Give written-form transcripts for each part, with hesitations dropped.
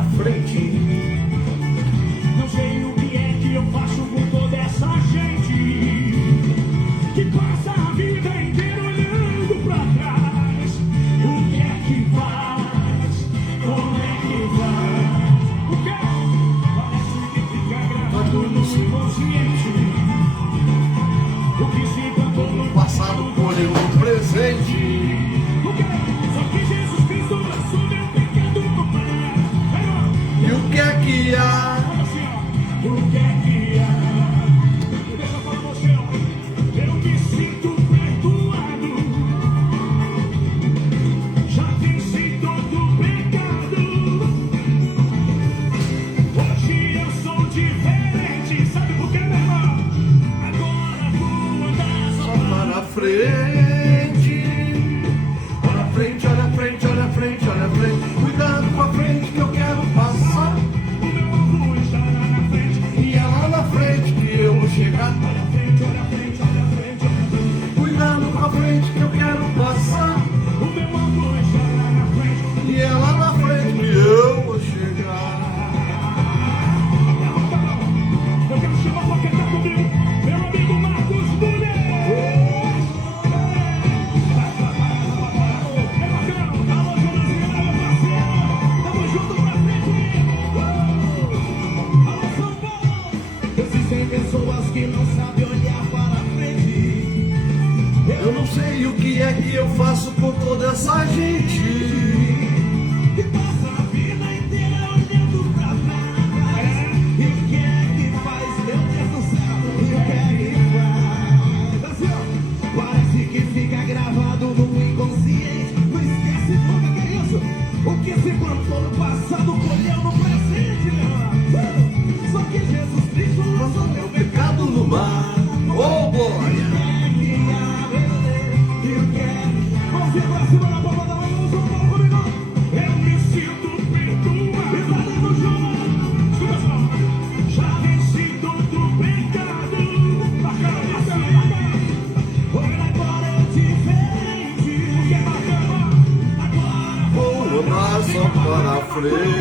pra frente. Não sei o que é que eu faço com toda essa gente que passa a vida inteira olhando pra trás. O que é que faz? Como é que faz? O que? Parece que fica gravado no inconsciente o que se cantou no Passado, porém, no presente. o que? Só que Jesus Cristo lançou meu pecado no mar. E o que é que há? Assim, ó, o que é que há? Deixa eu falar pra você, ó. Eu me sinto perdoado. Já venci todo o pecado. Hoje eu sou diferente. Sabe por quê, meu irmão? Agora vou andar só Para frente. Olha a frente, olha a frente, olha a frente, olha a frente. Cuidado com a frente que eu quero passar. o meu alvo estará na frente. E é lá na frente que eu vou chegar. Olha a frente, olha a frente, olha a frente, olha a frente. Cuidado com a frente que eu quero passar. O meu alvo estará na frente. E é lá na frente que eu vou chegar. Eu quero chamar pra cantar comigo, meu amigo Marcos Mulher. É bacana, alô, Joãozinho, meu parceiro. Tamo junto pra frente. Alô, São Paulo. Existem pessoas que não sabem olhar para frente. Eu não sei o que é que eu faço com toda essa gente. Que passa a vida inteira olhando pra trás. E o que é que faz, meu Deus do céu? E o que é que faz? Assim, ó, parece que fica gravado no inconsciente. Não esquece nunca que é isso. O que se plantou no passado, colheu no presente, meu irmão. Só que Jesus Cristo lançou meu pecado no mar. Oh, glória! E o que é? Vamos vir pra cima da palma da mão, vamos São Paulo comigo. Eu me sinto perdoado. E tá dando jogo. Escuta só. Já venci todo o pecado. Bacana, bacana, bacana. Olha agora é diferente. O que é bacana? Agora Vou andar só para frente.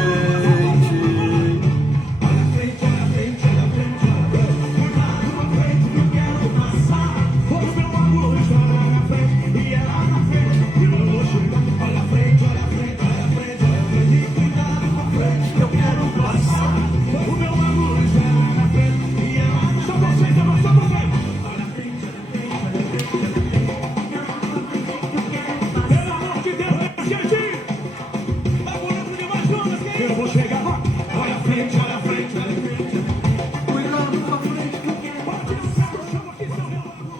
olha a frente, olha a frente, olha a frente, olha a frente. Cuidado com a frente que eu quero passar. O meu amor está lá na frente. E é lá na frente que eu vou chegar. Olha a frente, olha a frente, olha a frente, olha a frente. E cuidado com a frente que eu quero passar. O meu amor está lá na frente. E é lá na frente. Só você, só você. Olha a frente, olha a frente, olha a frente, olha a frente. Pelo amor de Deus, gente. Tá bonito demais, Jonas, que eu vou chegar. Olha a frente, olha a frente, olha a frente. Cuidado com a frente que eu quero. Pode lançar o chão aqui, seu relógio.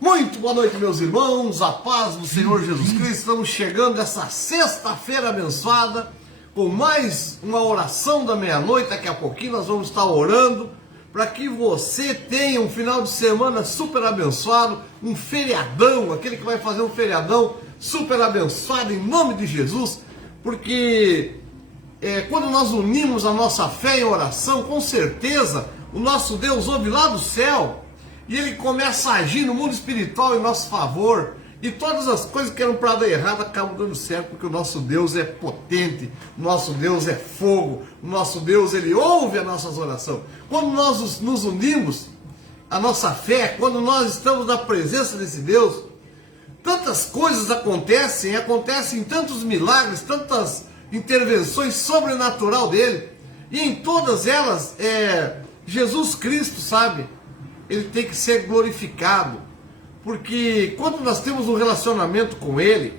Muito boa noite, meus irmãos, a paz do Senhor Jesus Cristo. Estamos chegando essa sexta-feira abençoada com mais uma oração da meia-noite. Daqui a pouquinho nós vamos estar orando para que você tenha um final de semana super abençoado, um feriadão, aquele que vai fazer um feriadão super abençoado em nome de Jesus, porque quando nós unimos a nossa fé em oração, com certeza o nosso Deus ouve lá do céu e Ele começa a agir no mundo espiritual em nosso favor, e todas as coisas que eram para dar errado acabam dando certo, porque o nosso Deus é potente, o nosso Deus é fogo, o nosso Deus, Ele ouve as nossas orações. Quando nós nos unimos a nossa fé, quando nós estamos na presença desse Deus, tantas coisas acontecem tantos milagres, tantas intervenções sobrenatural dele, e em todas elas Jesus Cristo, sabe, ele tem que ser glorificado, porque quando nós temos um relacionamento com ele,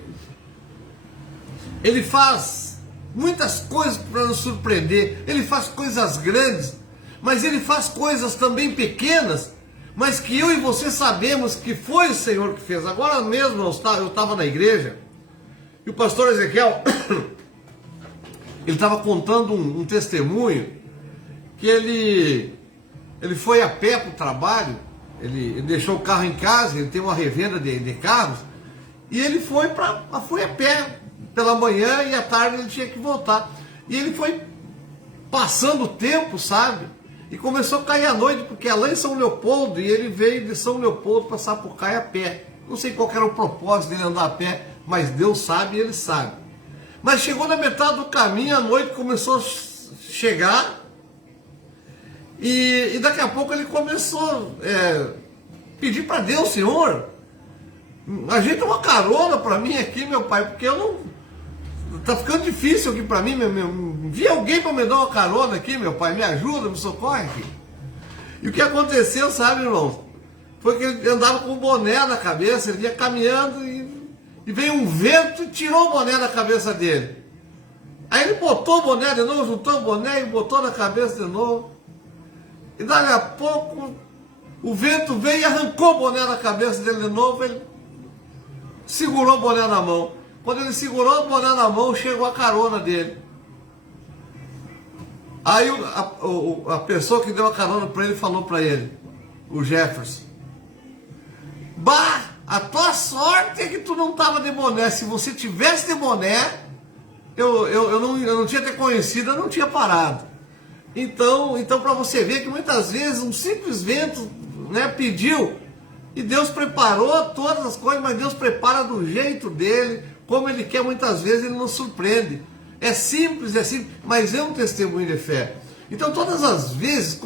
ele faz muitas coisas para nos surpreender, ele faz coisas grandes, mas ele faz coisas também pequenas, mas que eu e você sabemos que foi o Senhor que fez. Agora mesmo eu estava na igreja, e o pastor Ezequiel, ele estava contando um testemunho, que ele foi a pé para o trabalho, ele deixou o carro em casa, ele tem uma revenda de carros, e ele foi a pé pela manhã, e à tarde ele tinha que voltar. E ele foi passando o tempo, sabe? E começou a cair a noite, porque é lá em São Leopoldo, e ele veio de São Leopoldo para Sapucaí a pé. Não sei qual era o propósito dele andar a pé, mas Deus sabe e ele sabe. Mas chegou na metade do caminho, a noite começou a chegar, e daqui a pouco ele começou a pedir para Deus: Senhor, ajeita uma carona para mim aqui, meu pai, porque eu não... tá ficando difícil aqui para mim, envia alguém para me dar uma carona aqui, meu pai, me ajuda, me socorre aqui. E o que aconteceu, sabe, irmãos, foi que ele andava com o boné na cabeça, ele ia caminhando e veio um vento e tirou o boné da cabeça dele. Aí ele botou o boné de novo, juntou o boné e botou na cabeça de novo. E dali a pouco o vento veio e arrancou o boné da cabeça dele de novo. Ele segurou o boné na mão. Quando ele segurou o boné na mão, chegou a carona dele. Aí a pessoa que deu a carona para ele falou para ele, o Jefferson: Bah, a tua sorte é que tu não estava de boné. Se você tivesse de boné, eu não tinha te conhecido, eu não tinha parado. Então para você ver que muitas vezes um simples vento, né, pediu, e Deus preparou todas as coisas, mas Deus prepara do jeito dele, como ele quer. Muitas vezes ele nos surpreende. É simples, mas é um testemunho de fé. Então todas as vezes,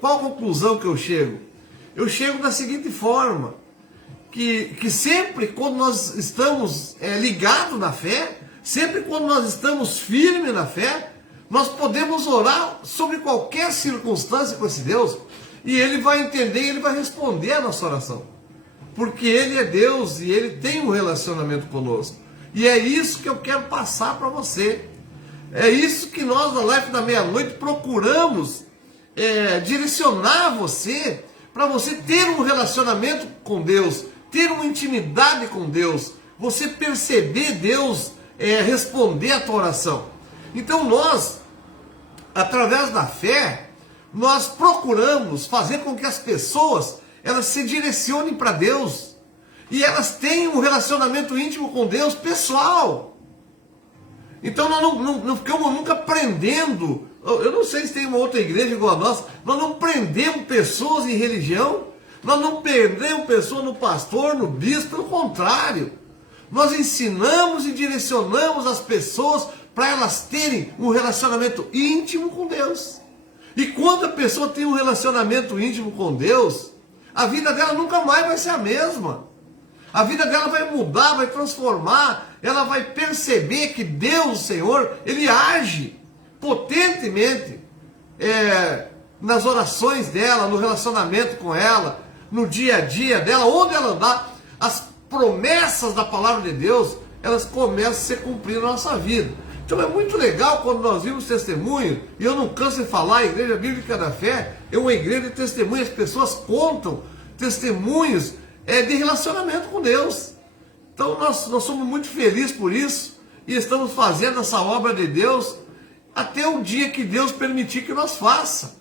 qual a conclusão que eu chego? Eu chego da seguinte forma: que sempre quando nós estamos ligados na fé, sempre quando nós estamos firmes na fé, nós podemos orar sobre qualquer circunstância com esse Deus, e Ele vai entender e Ele vai responder a nossa oração. Porque Ele é Deus e Ele tem um relacionamento conosco. E é isso que eu quero passar para você. É isso que nós, na Live da Meia-Noite, procuramos direcionar você, para você ter um relacionamento com Deus, ter uma intimidade com Deus, você perceber Deus responder a tua oração. Então nós, através da fé, nós procuramos fazer com que as pessoas, elas se direcionem para Deus, e elas tenham um relacionamento íntimo com Deus, pessoal. Então nós não ficamos nunca prendendo. Eu não sei se tem uma outra igreja igual a nossa. Nós não prendemos pessoas em religião. Nós não prendemos pessoas no pastor, no bispo. Pelo contrário, nós ensinamos e direcionamos as pessoas para elas terem um relacionamento íntimo com Deus. E quando a pessoa tem um relacionamento íntimo com Deus, a vida dela nunca mais vai ser a mesma. A vida dela vai mudar, vai transformar. Ela vai perceber que Deus, o Senhor, Ele age potentemente nas orações dela, no relacionamento com ela, no dia a dia dela, onde ela andar. As promessas da palavra de Deus, elas começam a ser cumpridas na nossa vida. Então é muito legal quando nós vimos testemunho, e eu não canso de falar, a Igreja Bíblica da Fé é uma igreja de testemunhos. As pessoas contam testemunhos de relacionamento com Deus. Então nós somos muito felizes por isso, e estamos fazendo essa obra de Deus até o dia que Deus permitir que nós faça,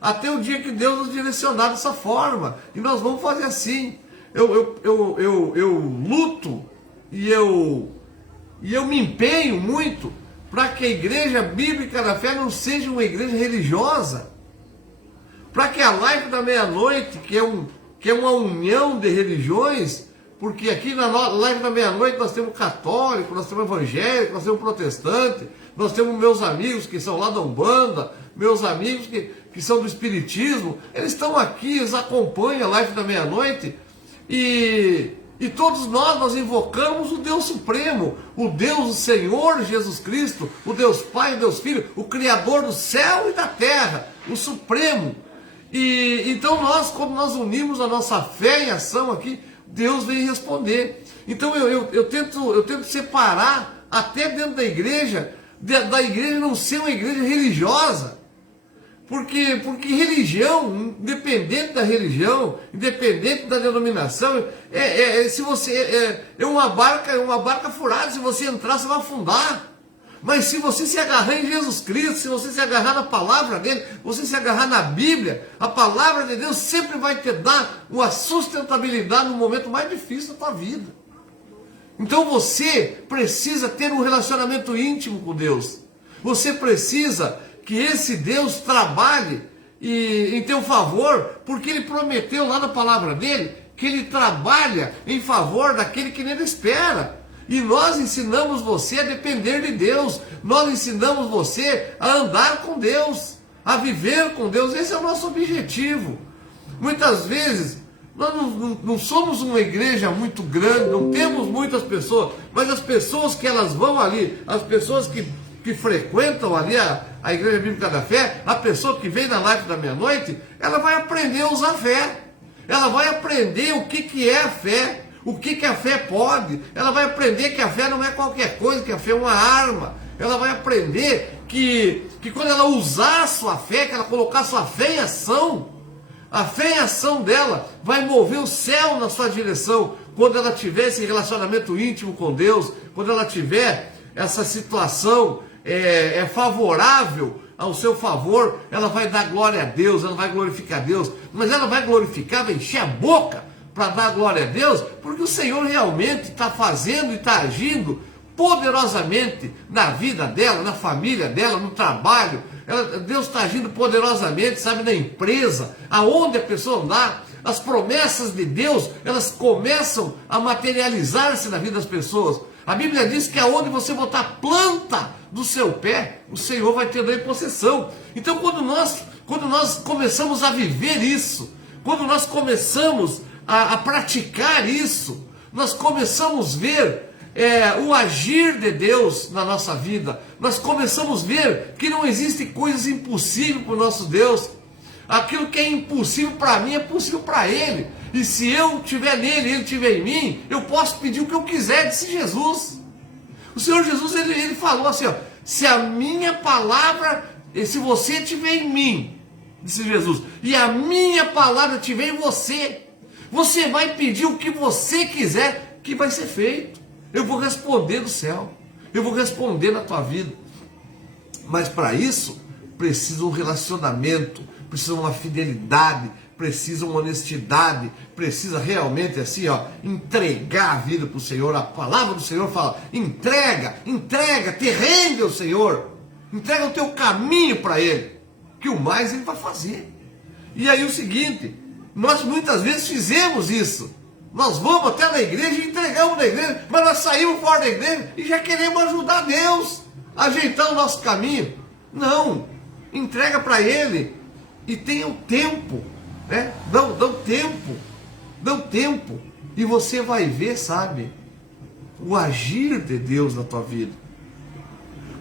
até o dia que Deus nos direcionar dessa forma, e nós vamos fazer assim. Eu luto e eu me empenho muito para que a Igreja Bíblica da Fé não seja uma igreja religiosa, para que a Live da Meia-Noite, que é uma união de religiões, porque aqui na Live da Meia-Noite nós temos católico, nós temos evangélico, nós temos protestante, nós temos meus amigos que são lá da Umbanda, meus amigos que são do Espiritismo. Eles estão aqui, eles acompanham a Live da Meia-Noite, e todos nós invocamos o Deus Supremo, o Deus, o Senhor Jesus Cristo, o Deus Pai, o Deus Filho, o Criador do céu e da terra, o Supremo. E então quando nós unimos a nossa fé em ação aqui, Deus vem responder. Então eu tento separar até dentro da igreja não ser uma igreja religiosa. Porque religião, independente da religião, independente da denominação, se você é uma barca furada. Se você entrar, você vai afundar. Mas se você se agarrar em Jesus Cristo, se você se agarrar na palavra dele, você se agarrar na Bíblia, a palavra de Deus sempre vai te dar uma sustentabilidade no momento mais difícil da tua vida. Então você precisa ter um relacionamento íntimo com Deus. Você precisa que esse Deus trabalhe em teu favor, porque Ele prometeu lá na palavra dele que Ele trabalha em favor daquele que nele espera. E nós ensinamos você a depender de Deus. Nós ensinamos você a andar com Deus, a viver com Deus. Esse é o nosso objetivo. Muitas vezes, nós não somos uma igreja muito grande, não temos muitas pessoas, mas as pessoas que elas vão ali, as pessoas que frequentam ali a Igreja Bíblica da Fé, a pessoa que vem na live da meia-noite, ela vai aprender a usar a fé. Ela vai aprender o que é a fé, o que a fé pode. Ela vai aprender que a fé não é qualquer coisa, que a fé é uma arma. Ela vai aprender que quando ela usar a sua fé, que ela colocar a sua fé em ação, a fé em ação dela vai mover o céu na sua direção. Quando ela tiver esse relacionamento íntimo com Deus, quando ela tiver essa situação favorável ao seu favor, ela vai dar glória a Deus, ela vai glorificar a Deus, mas ela vai glorificar, vai encher a boca para dar glória a Deus, porque o Senhor realmente está fazendo e está agindo poderosamente na vida dela, na família dela, no trabalho. Deus está agindo poderosamente, sabe, na empresa, aonde a pessoa andar. As promessas de Deus, elas começam a materializar-se na vida das pessoas. A Bíblia diz que aonde você botar a planta do seu pé, o Senhor vai ter em possessão. Então, quando nós começamos a viver isso, quando nós começamos a praticar isso, nós começamos a ver o agir de Deus na nossa vida. Nós começamos a ver que não existem coisas impossíveis para o nosso Deus. Aquilo que é impossível para mim é possível para Ele. E se eu estiver nele e Ele estiver em mim, eu posso pedir o que eu quiser, disse Jesus. O Senhor Jesus, ele falou assim, ó, se a minha palavra, se você estiver em mim, disse Jesus, e a minha palavra estiver em você, você vai pedir o que você quiser, que vai ser feito. Eu vou responder do céu, eu vou responder na tua vida. Mas para isso, precisa um relacionamento, precisa uma fidelidade, precisa uma honestidade, precisa realmente assim, ó, entregar a vida para o Senhor. A palavra do Senhor fala, entrega, te rende ao Senhor, entrega o teu caminho para Ele, que o mais Ele vai fazer. E aí o seguinte, nós muitas vezes fizemos isso, nós vamos até na igreja e entregamos na igreja, mas nós saímos fora da igreja e já queremos ajudar Deus a ajeitar o nosso caminho. Não, entrega para Ele e tenha o tempo, né? Dá tempo, e você vai ver, sabe, o agir de Deus na tua vida.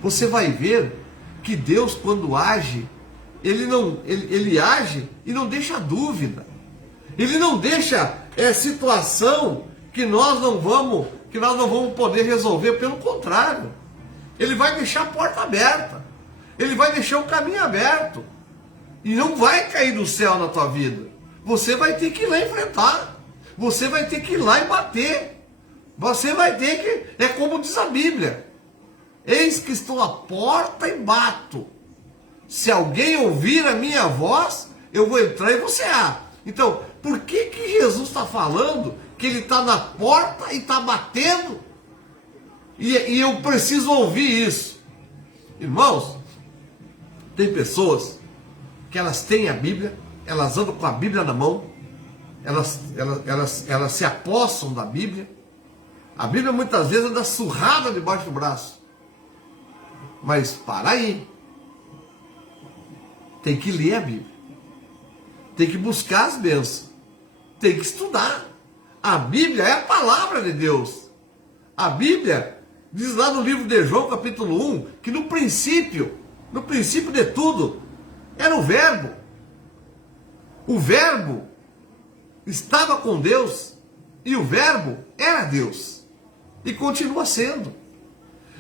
Você vai ver que Deus, quando age, Ele age e não deixa dúvida. Ele não deixa situação que nós não vamos poder resolver. Pelo contrário, Ele vai deixar a porta aberta, Ele vai deixar o caminho aberto, e não vai cair do céu na tua vida. Você vai ter que ir lá enfrentar, você vai ter que ir lá e bater, você vai ter que, é como diz a Bíblia, eis que estou à porta e bato, se alguém ouvir a minha voz, eu vou entrar e vou cear. Então, por que Jesus está falando que Ele está na porta e está batendo? E eu preciso ouvir isso. Irmãos, tem pessoas que elas têm a Bíblia, elas andam com a Bíblia na mão, elas se apossam da Bíblia. A Bíblia muitas vezes anda surrada debaixo do braço. Mas para aí, tem que ler a Bíblia, tem que buscar as bênçãos, tem que estudar. A Bíblia é a palavra de Deus. A Bíblia diz lá no livro de João, capítulo 1, que no princípio de tudo, era o Verbo. O Verbo estava com Deus, e o Verbo era Deus, e continua sendo.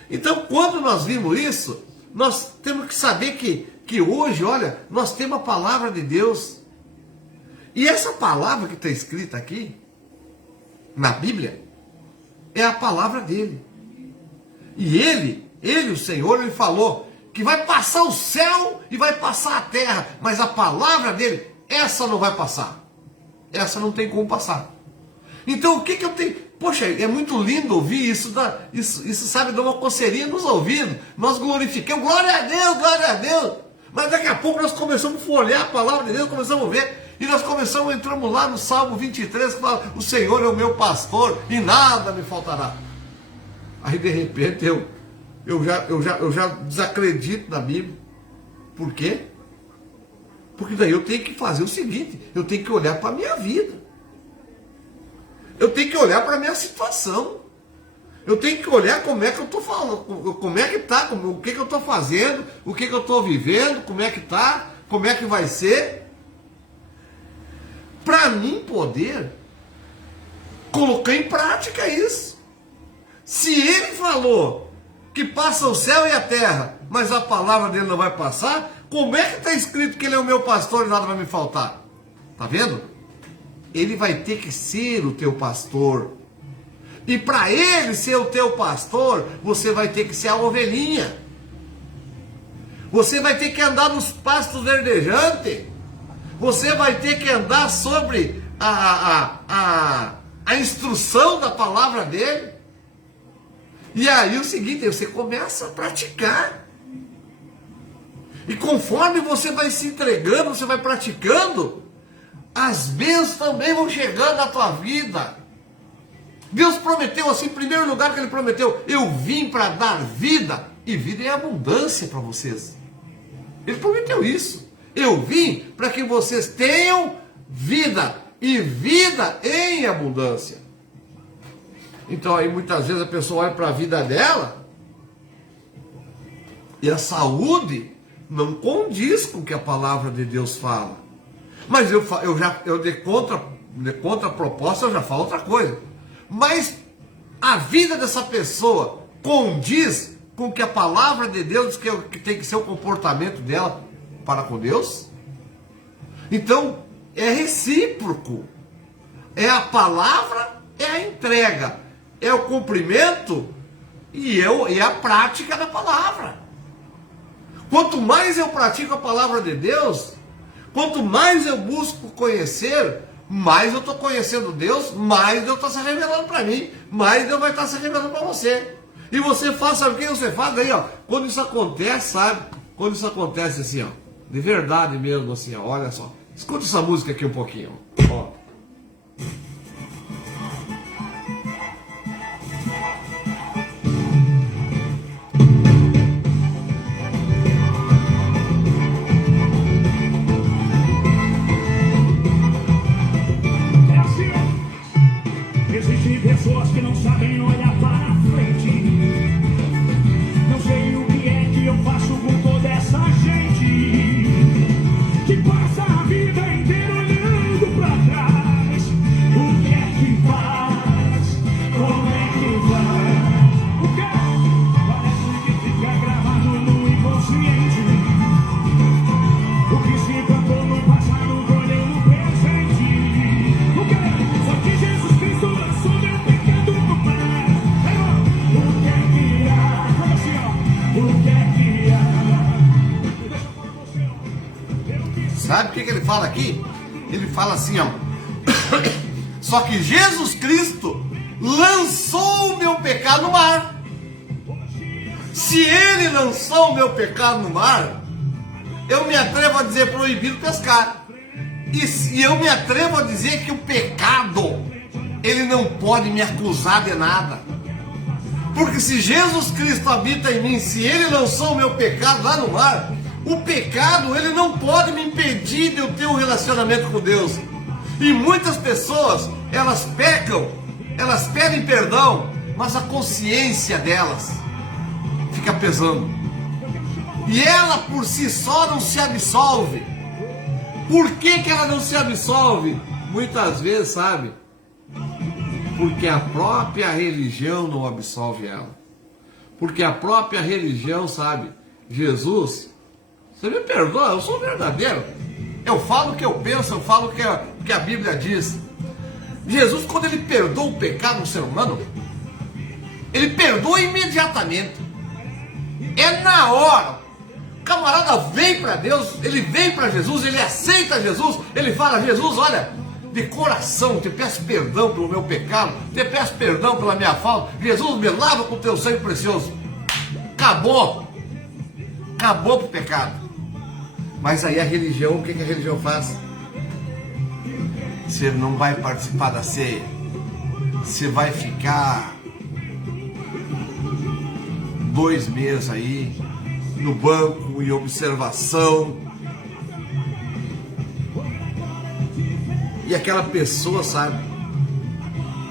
Então, quando nós vimos isso, nós temos que saber que hoje, olha, nós temos a palavra de Deus. E essa palavra que está escrita aqui, na Bíblia, é a palavra dele. E ele, o Senhor, ele falou que vai passar o céu e vai passar a terra, mas a palavra dele, essa não vai passar. Essa não tem como passar. Então o que eu tenho? Poxa, é muito lindo ouvir isso, isso sabe, dá uma coceirinha nos ouvidos. Nós glorificamos, glória a Deus, glória a Deus. Mas daqui a pouco nós começamos a folhear a palavra de Deus, começamos a ver. E nós entramos lá no Salmo 23, que fala, o Senhor é o meu pastor e nada me faltará. Aí de repente eu já desacredito na Bíblia. Por quê? Porque daí eu tenho que fazer o seguinte, eu tenho que olhar para a minha vida. Eu tenho que olhar para a minha situação. Eu tenho que olhar como é que eu estou falando, como é que está, o que eu estou fazendo, o que eu estou vivendo, como é que está, como é que vai ser. Para mim poder colocar em prática isso. Se ele falou que passa o céu e a terra, mas a palavra dele não vai passar, como é que está escrito que ele é o meu pastor e nada vai me faltar? Tá vendo? Ele vai ter que ser o teu pastor. E para ele ser o teu pastor, você vai ter que ser a ovelhinha. Você vai ter que andar nos pastos verdejantes. Você vai ter que andar sobre a instrução da palavra dele. E aí o seguinte, você começa a praticar. E conforme você vai se entregando, você vai praticando, as bênçãos também vão chegando na tua vida. Deus prometeu assim, em primeiro lugar que ele prometeu, eu vim para dar vida, e vida em abundância para vocês. Ele prometeu isso. Eu vim para que vocês tenham vida, e vida em abundância. Então aí muitas vezes a pessoa olha para a vida dela, e a saúde não condiz com o que a palavra de Deus fala. Mas eu de contraproposta eu já falo outra coisa. Mas a vida dessa pessoa condiz com que a palavra de Deus diz que tem que ser o comportamento dela para com Deus? Então é recíproco. É a palavra, é a entrega, é o cumprimento e a prática da palavra. Quanto mais eu pratico a palavra de Deus, quanto mais eu busco conhecer, mais eu estou conhecendo Deus, mais Deus está se revelando para mim, mais Deus vai estar se revelando para você. E você faz, sabe o que você faz? Aí, ó, quando isso acontece, sabe? Quando isso acontece assim, ó, de verdade mesmo, assim, ó, olha só. Escuta essa música aqui um pouquinho, ó. Existem pessoas que não sabem olhar para frente. Não sei o que é que eu faço com toda essa gente que passa a vida inteira olhando para trás. O que é que faz? Como é que faz? O que? Parece que fica gravado no inconsciente. O que se plantou no passado colheu no presente. O que? Só que Jesus Cristo lançou meu pecado no mar. O que é que há? Como assim, ó? O que é que há? Deixa eu falar com você, ó. Sabe o que ele fala aqui? Ele fala assim, ó. Só que Jesus Cristo lançou o meu pecado no mar. Se ele lançou o meu pecado no mar, eu me atrevo a dizer proibido pescar. E eu me atrevo a dizer que o pecado, ele não pode me acusar de nada. Porque se Jesus Cristo habita em mim, se ele lançou o meu pecado lá no mar, o pecado, ele não pode me impedir de eu ter um relacionamento com Deus. E muitas pessoas, elas pecam, elas pedem perdão, mas a consciência delas fica pesando. E ela por si só não se absolve. Por que ela não se absolve? Muitas vezes, sabe? Porque a própria religião não absolve ela. Porque a própria religião, sabe? Jesus, você me perdoa, eu sou verdadeiro. Eu falo o que eu penso, eu falo o que a Bíblia diz. Jesus, quando ele perdoa o pecado do ser humano, ele perdoa imediatamente. É na hora. O camarada vem para Deus, ele vem para Jesus, ele aceita Jesus, ele fala, Jesus, olha, de coração, te peço perdão pelo meu pecado, te peço perdão pela minha falta, Jesus, me lava com o teu sangue precioso. Acabou. Acabou pro pecado. Mas aí a religião, o que a religião faz? Você não vai participar da ceia, você vai ficar 2 meses aí, no banco, em observação. E aquela pessoa, sabe,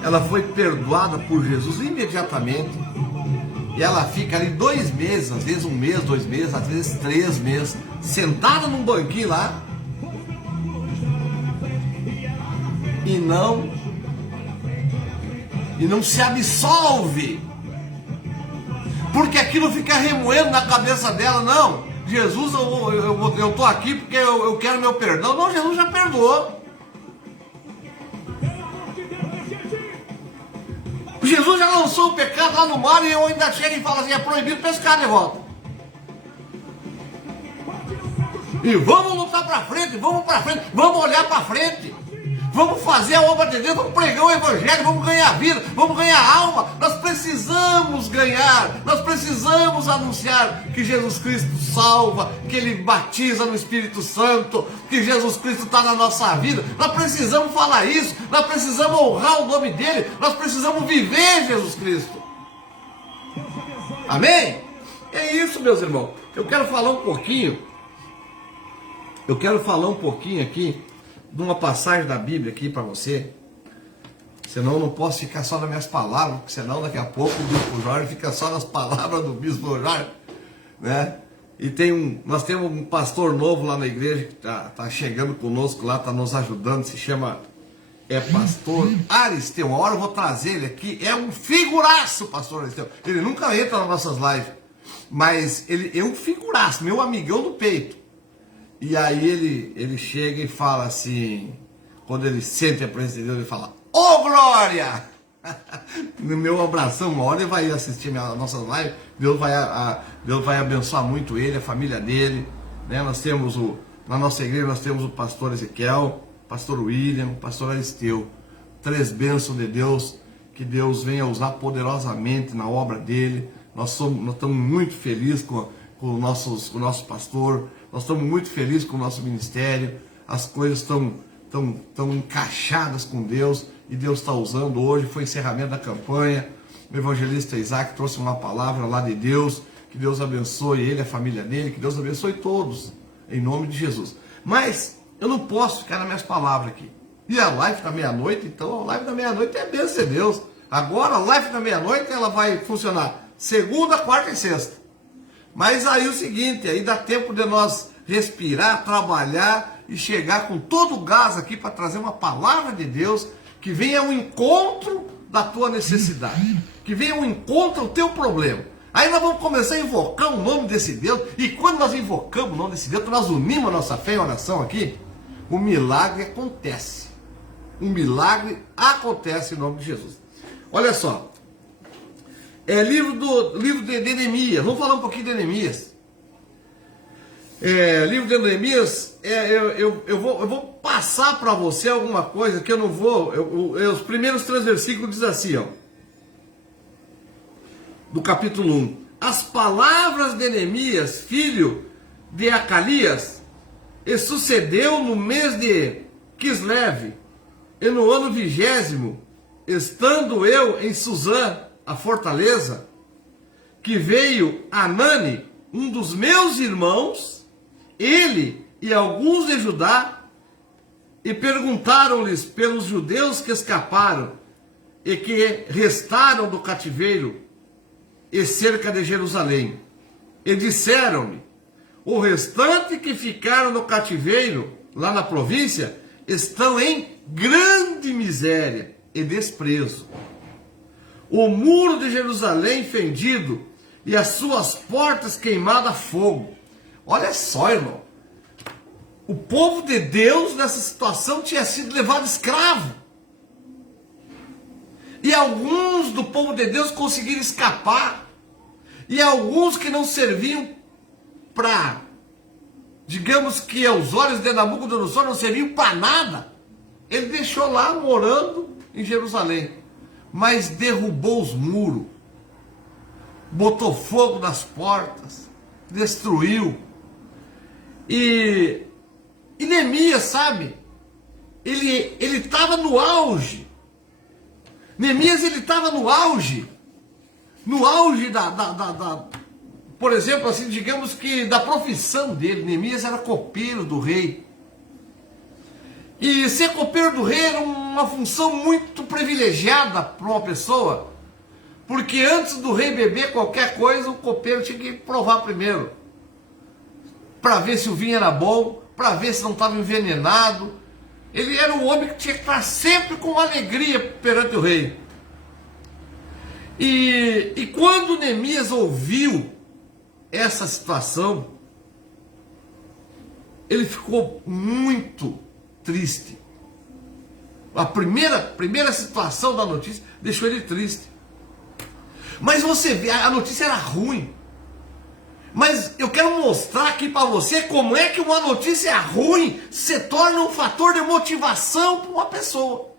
ela foi perdoada por Jesus imediatamente. E ela fica ali 2 meses, às vezes 1 mês, 2 meses, às vezes 3 meses, sentada num banquinho lá. E não se absolve. Porque aquilo fica remoendo na cabeça dela. Não, Jesus, eu tô aqui porque eu quero meu perdão. Não, Jesus já perdoou. Jesus já lançou o pecado lá no mar e eu ainda chego e falo assim, é proibido pescar de volta. E vamos lutar para frente, vamos olhar para frente. Vamos fazer a obra de Deus, vamos pregar o evangelho, vamos ganhar vida, vamos ganhar alma. Nós precisamos ganhar, nós precisamos anunciar que Jesus Cristo salva, que Ele batiza no Espírito Santo, que Jesus Cristo está na nossa vida. Nós precisamos falar isso, nós precisamos honrar o nome dEle, nós precisamos viver Jesus Cristo. Amém? É isso, meus irmãos. Eu quero falar um pouquinho aqui de uma passagem da Bíblia aqui para você. Senão eu não posso ficar só nas minhas palavras, porque senão daqui a pouco o Bispo Jorge fica só nas palavras do Bispo Jorge, né? E nós temos um pastor novo lá na igreja que tá chegando conosco lá, tá nos ajudando, se chama pastor Aristeu. Uma hora eu vou trazer ele aqui, é um figuraço, pastor Aristeu. Ele nunca entra nas nossas lives, mas ele é um figuraço, meu amigão do peito. E aí ele chega e fala assim, quando ele sente a presença de Deus, ele fala, ô glória! No meu abração, uma hora ele vai assistir a nossa live, Deus vai abençoar muito ele, a família dele, né? Na nossa igreja nós temos o pastor Ezequiel, pastor William, pastor Aristeu, 3 bênçãos de Deus, que Deus venha usar poderosamente na obra dele. Nós estamos muito felizes com o nosso pastor. Nós estamos muito felizes com o nosso ministério, as coisas estão encaixadas com Deus, e Deus está usando. Hoje foi encerramento da campanha, o evangelista Isaac trouxe uma palavra lá de Deus, que Deus abençoe ele, a família dele, que Deus abençoe todos, em nome de Jesus. Mas eu não posso ficar nas minhas palavras aqui. E a live da meia-noite, então a live da meia-noite é bênção de Deus. Agora a live da meia-noite ela vai funcionar segunda, quarta e sexta. Mas aí o seguinte, aí dá tempo de nós respirar, trabalhar e chegar com todo o gás aqui para trazer uma palavra de Deus que venha ao encontro da tua necessidade, que venha ao encontro do teu problema. Aí nós vamos começar a invocar o nome desse Deus, e quando nós invocamos o nome desse Deus, nós unimos a nossa fé em oração aqui, o milagre acontece. Um milagre acontece em nome de Jesus. Olha só. Livro de Neemias. Vamos falar um pouquinho de Neemias. Livro de Neemias. Eu vou passar para você alguma coisa que eu não vou. Os primeiros 3 versículos diz assim, ó, do capítulo 1. As palavras de Neemias, filho de Acalias, e sucedeu no mês de Quisleve, e no ano 20º, estando eu em Suzã, a fortaleza, que veio Anani, um dos meus irmãos, ele e alguns de Judá, e perguntaram-lhes pelos judeus que escaparam e que restaram do cativeiro e cerca de Jerusalém. E disseram-me, o restante que ficaram no cativeiro, lá na província, estão em grande miséria e desprezo. O muro de Jerusalém fendido e as suas portas queimadas a fogo. Olha só, irmão. O povo de Deus nessa situação tinha sido levado escravo. E alguns do povo de Deus conseguiram escapar. E alguns que não serviam para, digamos que aos olhos de Nabucodonosor não serviam para nada. Ele deixou lá morando em Jerusalém. Mas derrubou os muros, botou fogo nas portas, destruiu. E Neemias, sabe, ele estava no auge. Neemias, ele estava no auge no auge por exemplo, assim, digamos que da profissão dele, Neemias era copeiro do rei. E ser copeiro do rei era uma função muito privilegiada para uma pessoa, porque antes do rei beber qualquer coisa, o copeiro tinha que provar primeiro, para ver se o vinho era bom, para ver se não estava envenenado. Ele era um homem que tinha que estar sempre com alegria perante o rei. E quando Neemias ouviu essa situação, ele ficou muito triste. A primeira situação da notícia deixou ele triste. Mas você vê, a notícia era ruim. Mas eu quero mostrar aqui para você como é que uma notícia ruim se torna um fator de motivação para uma pessoa.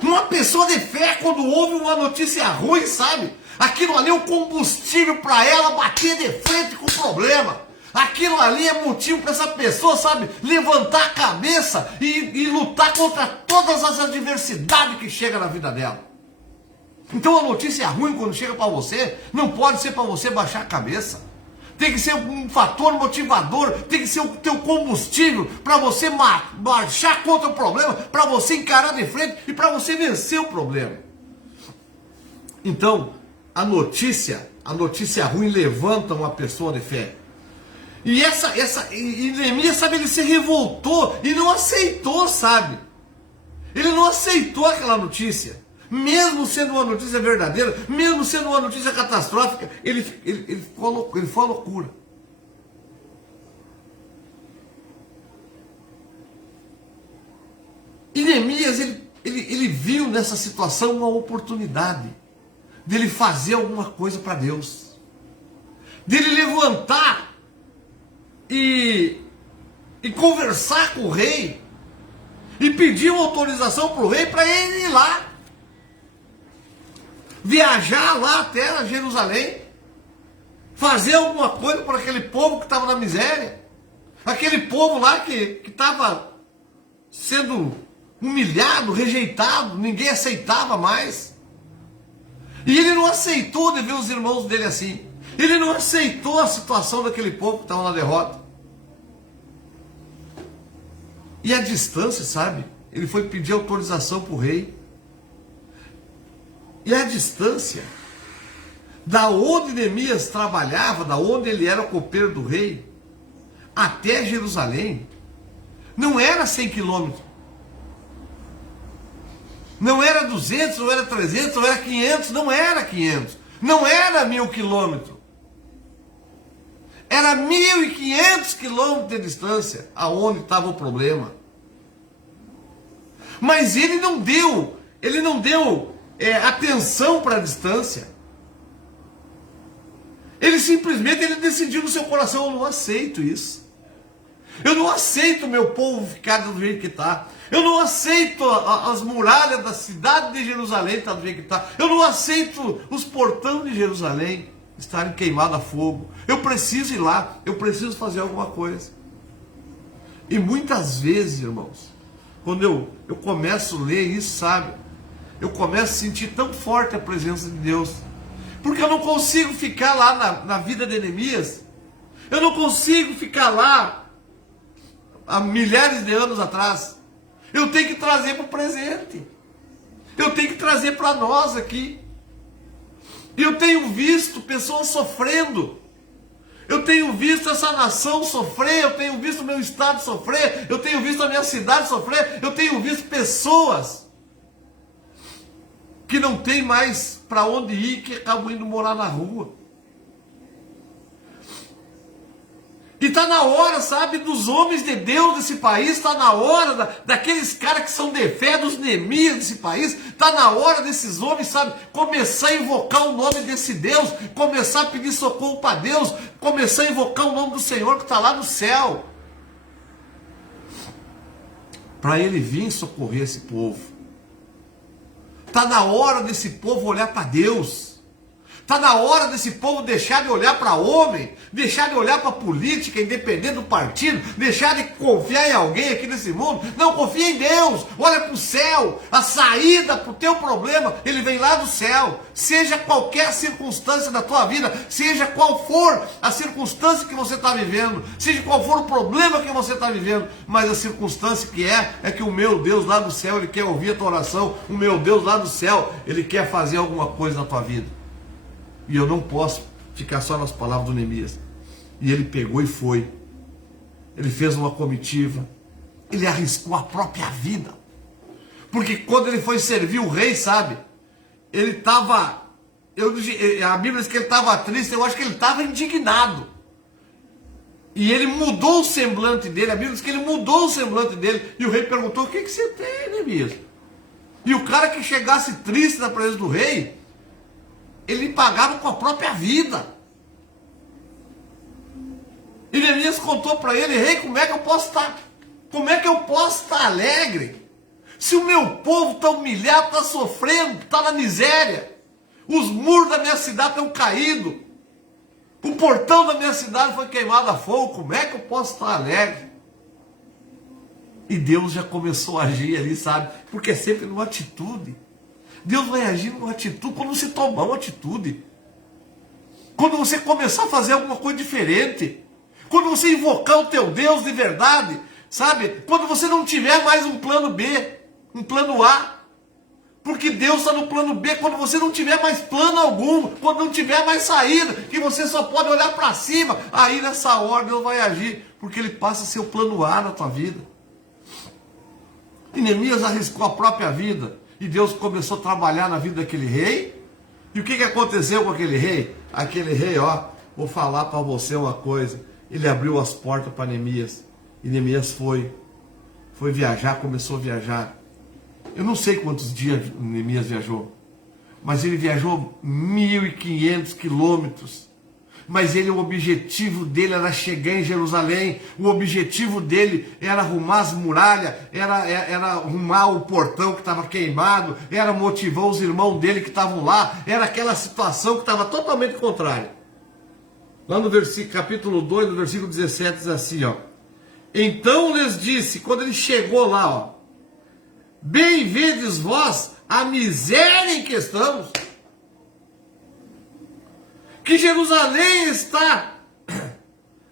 Uma pessoa de fé, quando ouve uma notícia ruim, sabe? Aquilo ali é um combustível para ela bater de frente com o problema. Aquilo ali é motivo para essa pessoa, sabe, levantar a cabeça e lutar contra todas as adversidades que chegam na vida dela. Então a notícia ruim, quando chega para você, não pode ser para você baixar a cabeça. Tem que ser um fator motivador, tem que ser o teu combustível para você marchar contra o problema, para você encarar de frente e para você vencer o problema. Então, a notícia ruim levanta uma pessoa de fé. E Neemias, sabe, ele se revoltou e não aceitou, sabe? Ele não aceitou aquela notícia. Mesmo sendo uma notícia verdadeira, mesmo sendo uma notícia catastrófica, ele foi à loucura. E Neemias, ele viu nessa situação uma oportunidade dele fazer alguma coisa para Deus, dele levantar e conversar com o rei, e pedir uma autorização para o rei para ele ir lá, viajar lá até Jerusalém, fazer alguma coisa para aquele povo que estava na miséria, aquele povo lá que estava sendo humilhado, rejeitado, ninguém aceitava mais. E ele não aceitou de ver os irmãos dele assim. Ele não aceitou a situação daquele povo que estava na derrota. E a distância, sabe? Ele foi pedir autorização para o rei. E a distância, da onde Neemias trabalhava, da onde ele era copeiro do rei, até Jerusalém, não era 100 quilômetros. Não era 200, não era 300, não era 500, não era 500. Não era 1000 quilômetros. Era 1.500 quilômetros de distância, aonde estava o problema. Mas ele não deu atenção para a distância. Ele simplesmente decidiu no seu coração: eu não aceito isso. Eu não aceito o meu povo ficar do jeito que está. Eu não aceito as muralhas da cidade de Jerusalém estar do jeito que está. Eu não aceito os portões de Jerusalém estarem queimados a fogo. Eu preciso ir lá. Eu preciso fazer alguma coisa. E muitas vezes, irmãos, quando eu começo a ler isso, sabe, eu começo a sentir tão forte a presença de Deus. Porque eu não consigo ficar lá na vida de Neemias. Eu não consigo ficar lá há milhares de anos atrás. Eu tenho que trazer para o presente. Eu tenho que trazer para nós aqui. Eu tenho visto pessoas sofrendo. Eu tenho visto essa nação sofrer. Eu tenho visto o meu estado sofrer. Eu tenho visto a minha cidade sofrer. Eu tenho visto pessoas que não tem mais para onde ir, que acabam indo morar na rua. E está na hora, sabe, dos homens de Deus desse país, está na hora daqueles caras que são de fé, dos Neemias desse país, está na hora desses homens, sabe, começar a invocar o nome desse Deus, começar a pedir socorro para Deus, começar a invocar o nome do Senhor que está lá no céu, para Ele vir socorrer esse povo. Está na hora desse povo olhar para Deus. Está na hora desse povo deixar de olhar para homem, deixar de olhar para a política, independente do partido, deixar de confiar em alguém aqui nesse mundo. Não, confia em Deus, olha para o céu. A saída para o teu problema, ele vem lá do céu. Seja qualquer circunstância da tua vida, seja qual for a circunstância que você está vivendo, seja qual for o problema que você está vivendo, mas a circunstância que é que o meu Deus lá do céu, ele quer ouvir a tua oração. O meu Deus lá do céu, ele quer fazer alguma coisa na tua vida. E eu não posso ficar só nas palavras do Neemias. E ele pegou e foi. Ele fez uma comitiva. Ele arriscou a própria vida. Porque quando ele foi servir o rei, sabe? Ele estava... A Bíblia diz que ele estava triste. Eu acho que ele estava indignado. E ele mudou o semblante dele. A Bíblia diz que ele mudou o semblante dele. E o rei perguntou: o que você tem, Neemias? E o cara que chegasse triste na presença do rei, ele pagava com a própria vida. E Neemias contou para ele: rei, como é que eu posso estar? Como é que eu posso estar alegre? Se o meu povo está humilhado, está sofrendo, está na miséria. Os muros da minha cidade estão caídos. O portão da minha cidade foi queimado a fogo. Como é que eu posso estar alegre? E Deus já começou a agir ali, sabe? Porque é sempre numa atitude. Deus vai agir numa atitude, quando você tomar uma atitude. Quando você começar a fazer alguma coisa diferente. Quando você invocar o teu Deus de verdade, sabe? Quando você não tiver mais um plano B, um plano A. Porque Deus está no plano B, quando você não tiver mais plano algum, quando não tiver mais saída, que você só pode olhar para cima, aí nessa hora Deus vai agir, porque Ele passa a ser o plano A na tua vida. E Neemias arriscou a própria vida. E Deus começou a trabalhar na vida daquele rei. E o que aconteceu com aquele rei? Aquele rei, ó, vou falar para você uma coisa. Ele abriu as portas para Neemias. E Neemias foi viajar, começou a viajar. Eu não sei quantos dias Neemias viajou. Mas ele viajou 1.500 quilômetros. Mas o objetivo dele era chegar em Jerusalém. O objetivo dele era arrumar as muralhas, era arrumar o portão que estava queimado, era motivar os irmãos dele que estavam lá. Era aquela situação que estava totalmente contrária. Lá no capítulo 2, no versículo 17, diz assim, ó: então lhes disse, quando ele chegou lá, ó: bem vedes vós a miséria em que estamos, que Jerusalém está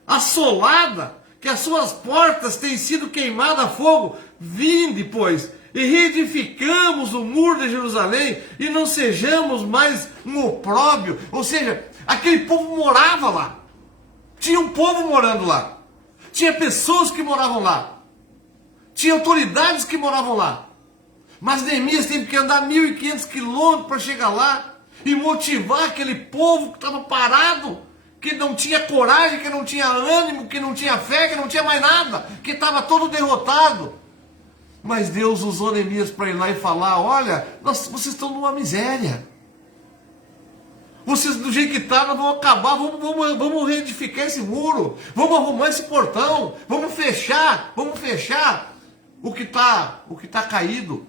assolada, que as suas portas têm sido queimadas a fogo. Vinde, pois, e reedificamos o muro de Jerusalém, e não sejamos mais um opróbio. Ou seja, aquele povo morava lá. Tinha um povo morando lá. Tinha pessoas que moravam lá. Tinha autoridades que moravam lá. Mas Neemias teve que andar 1.500 quilômetros para chegar lá e motivar aquele povo que estava parado, que não tinha coragem, que não tinha ânimo, que não tinha fé, que não tinha mais nada, que estava todo derrotado. Mas Deus usou Neemias para ir lá e falar: olha, vocês estão numa miséria. Vocês, do jeito que está, nós vamos acabar, vamos reedificar esse muro, vamos arrumar esse portão, vamos fechar o que está caído.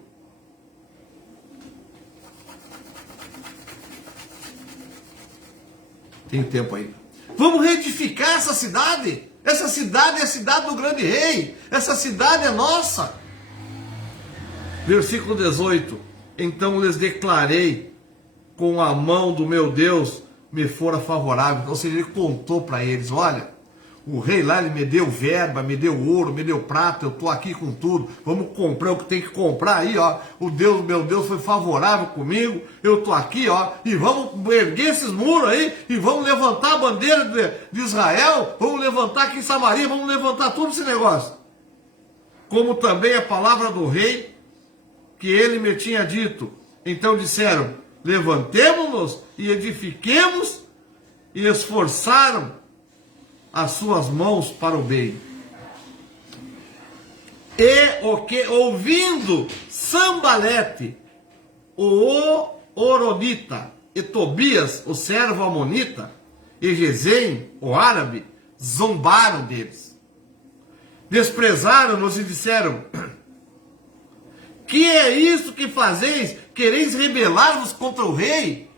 Tem tempo aí. Vamos reedificar essa cidade. Essa cidade é a cidade do grande rei. Essa cidade é nossa. Versículo 18. Então lhes declarei, com a mão do meu Deus me fora favorável. Ou seja, ele contou para eles: olha, o rei lá, ele me deu verba, me deu ouro, me deu prata, eu estou aqui com tudo, vamos comprar o que tem que comprar aí, ó. O Deus, meu Deus, foi favorável comigo, eu estou aqui, ó, e vamos erguer esses muros aí, e vamos levantar a bandeira de Israel, vamos levantar aqui em Samaria, vamos levantar tudo esse negócio. Como também a palavra do rei, que ele me tinha dito. Então disseram: levantemo-nos e edifiquemos, e esforçaram as suas mãos para o bem. E o que, ouvindo Sambalete, o Horonita, e Tobias, o servo amonita, e Gesem, o árabe, zombaram deles. Desprezaram-nos e disseram: que é isso que fazeis? Quereis rebelar-vos contra o rei?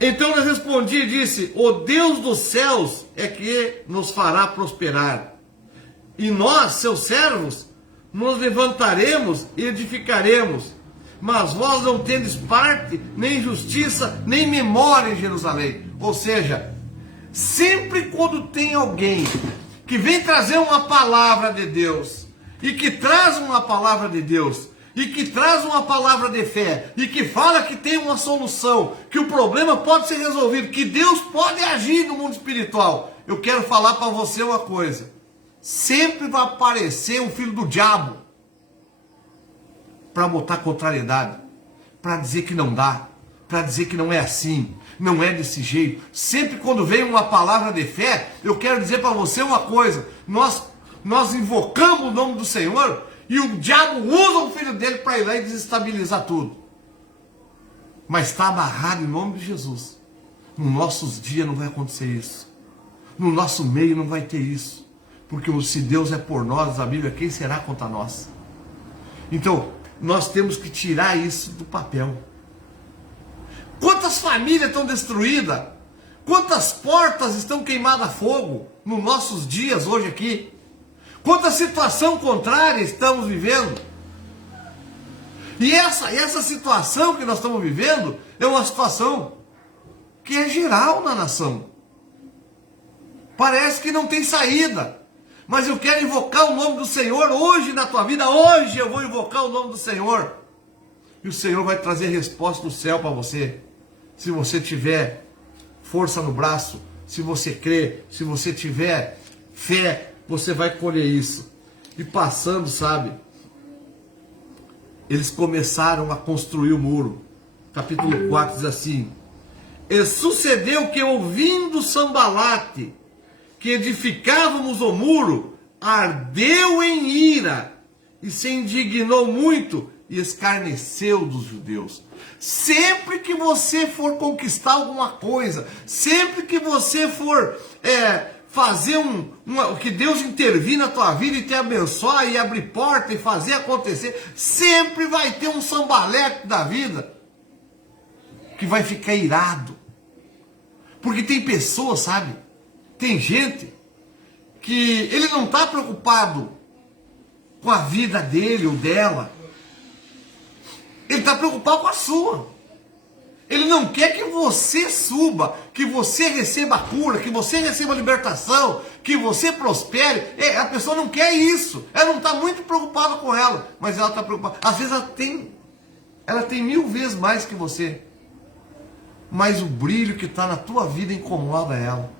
Então ele respondia e disse: o Deus dos céus é que nos fará prosperar. E nós, seus servos, nos levantaremos e edificaremos. Mas vós não tendes parte, nem justiça, nem memória em Jerusalém. Ou seja, sempre quando tem alguém que vem trazer uma palavra de Deus, e que traz uma palavra de Deus, e que traz uma palavra de fé, e que fala que tem uma solução, que o problema pode ser resolvido, que Deus pode agir no mundo espiritual, eu quero falar para você uma coisa: sempre vai aparecer um filho do diabo para botar contrariedade, para dizer que não dá, para dizer que não é assim, não é desse jeito. Sempre quando vem uma palavra de fé, eu quero dizer para você uma coisa: nós invocamos o nome do Senhor e o diabo usa o filho dele para ir lá e desestabilizar tudo. Mas está amarrado em nome de Jesus. Nos nossos dias não vai acontecer isso. No nosso meio não vai ter isso. Porque se Deus é por nós, a Bíblia, quem será contra nós? Então, nós temos que tirar isso do papel. Quantas famílias estão destruídas? Quantas portas estão queimadas a fogo nos nossos dias hoje aqui? Quanta situação contrária estamos vivendo? E essa situação que nós estamos vivendo é uma situação que é geral na nação. Parece que não tem saída. Mas eu quero invocar o nome do Senhor hoje na tua vida. Hoje eu vou invocar o nome do Senhor. E o Senhor vai trazer resposta do céu para você. Se você tiver força no braço, se você crer, se você tiver fé, você vai colher isso. E passando, sabe, eles começaram a construir o muro. Capítulo 4 diz assim: e sucedeu que, ouvindo Sambalate que edificávamos o muro, ardeu em ira e se indignou muito e escarneceu dos judeus. Sempre que você for conquistar alguma coisa, sempre que você for fazer que Deus intervir na tua vida e te abençoar e abrir porta e fazer acontecer, sempre vai ter um sambalete da vida que vai ficar irado. Porque tem pessoas, sabe? Tem gente que ele não está preocupado com a vida dele ou dela. Ele está preocupado com a sua. Ele não quer que você suba, que você receba a cura, que você receba a libertação, que você prospere. A pessoa não quer isso. Ela não está muito preocupada com ela, mas ela está preocupada. Às vezes ela tem 1000 vezes mais que você. Mas o brilho que está na tua vida incomoda ela.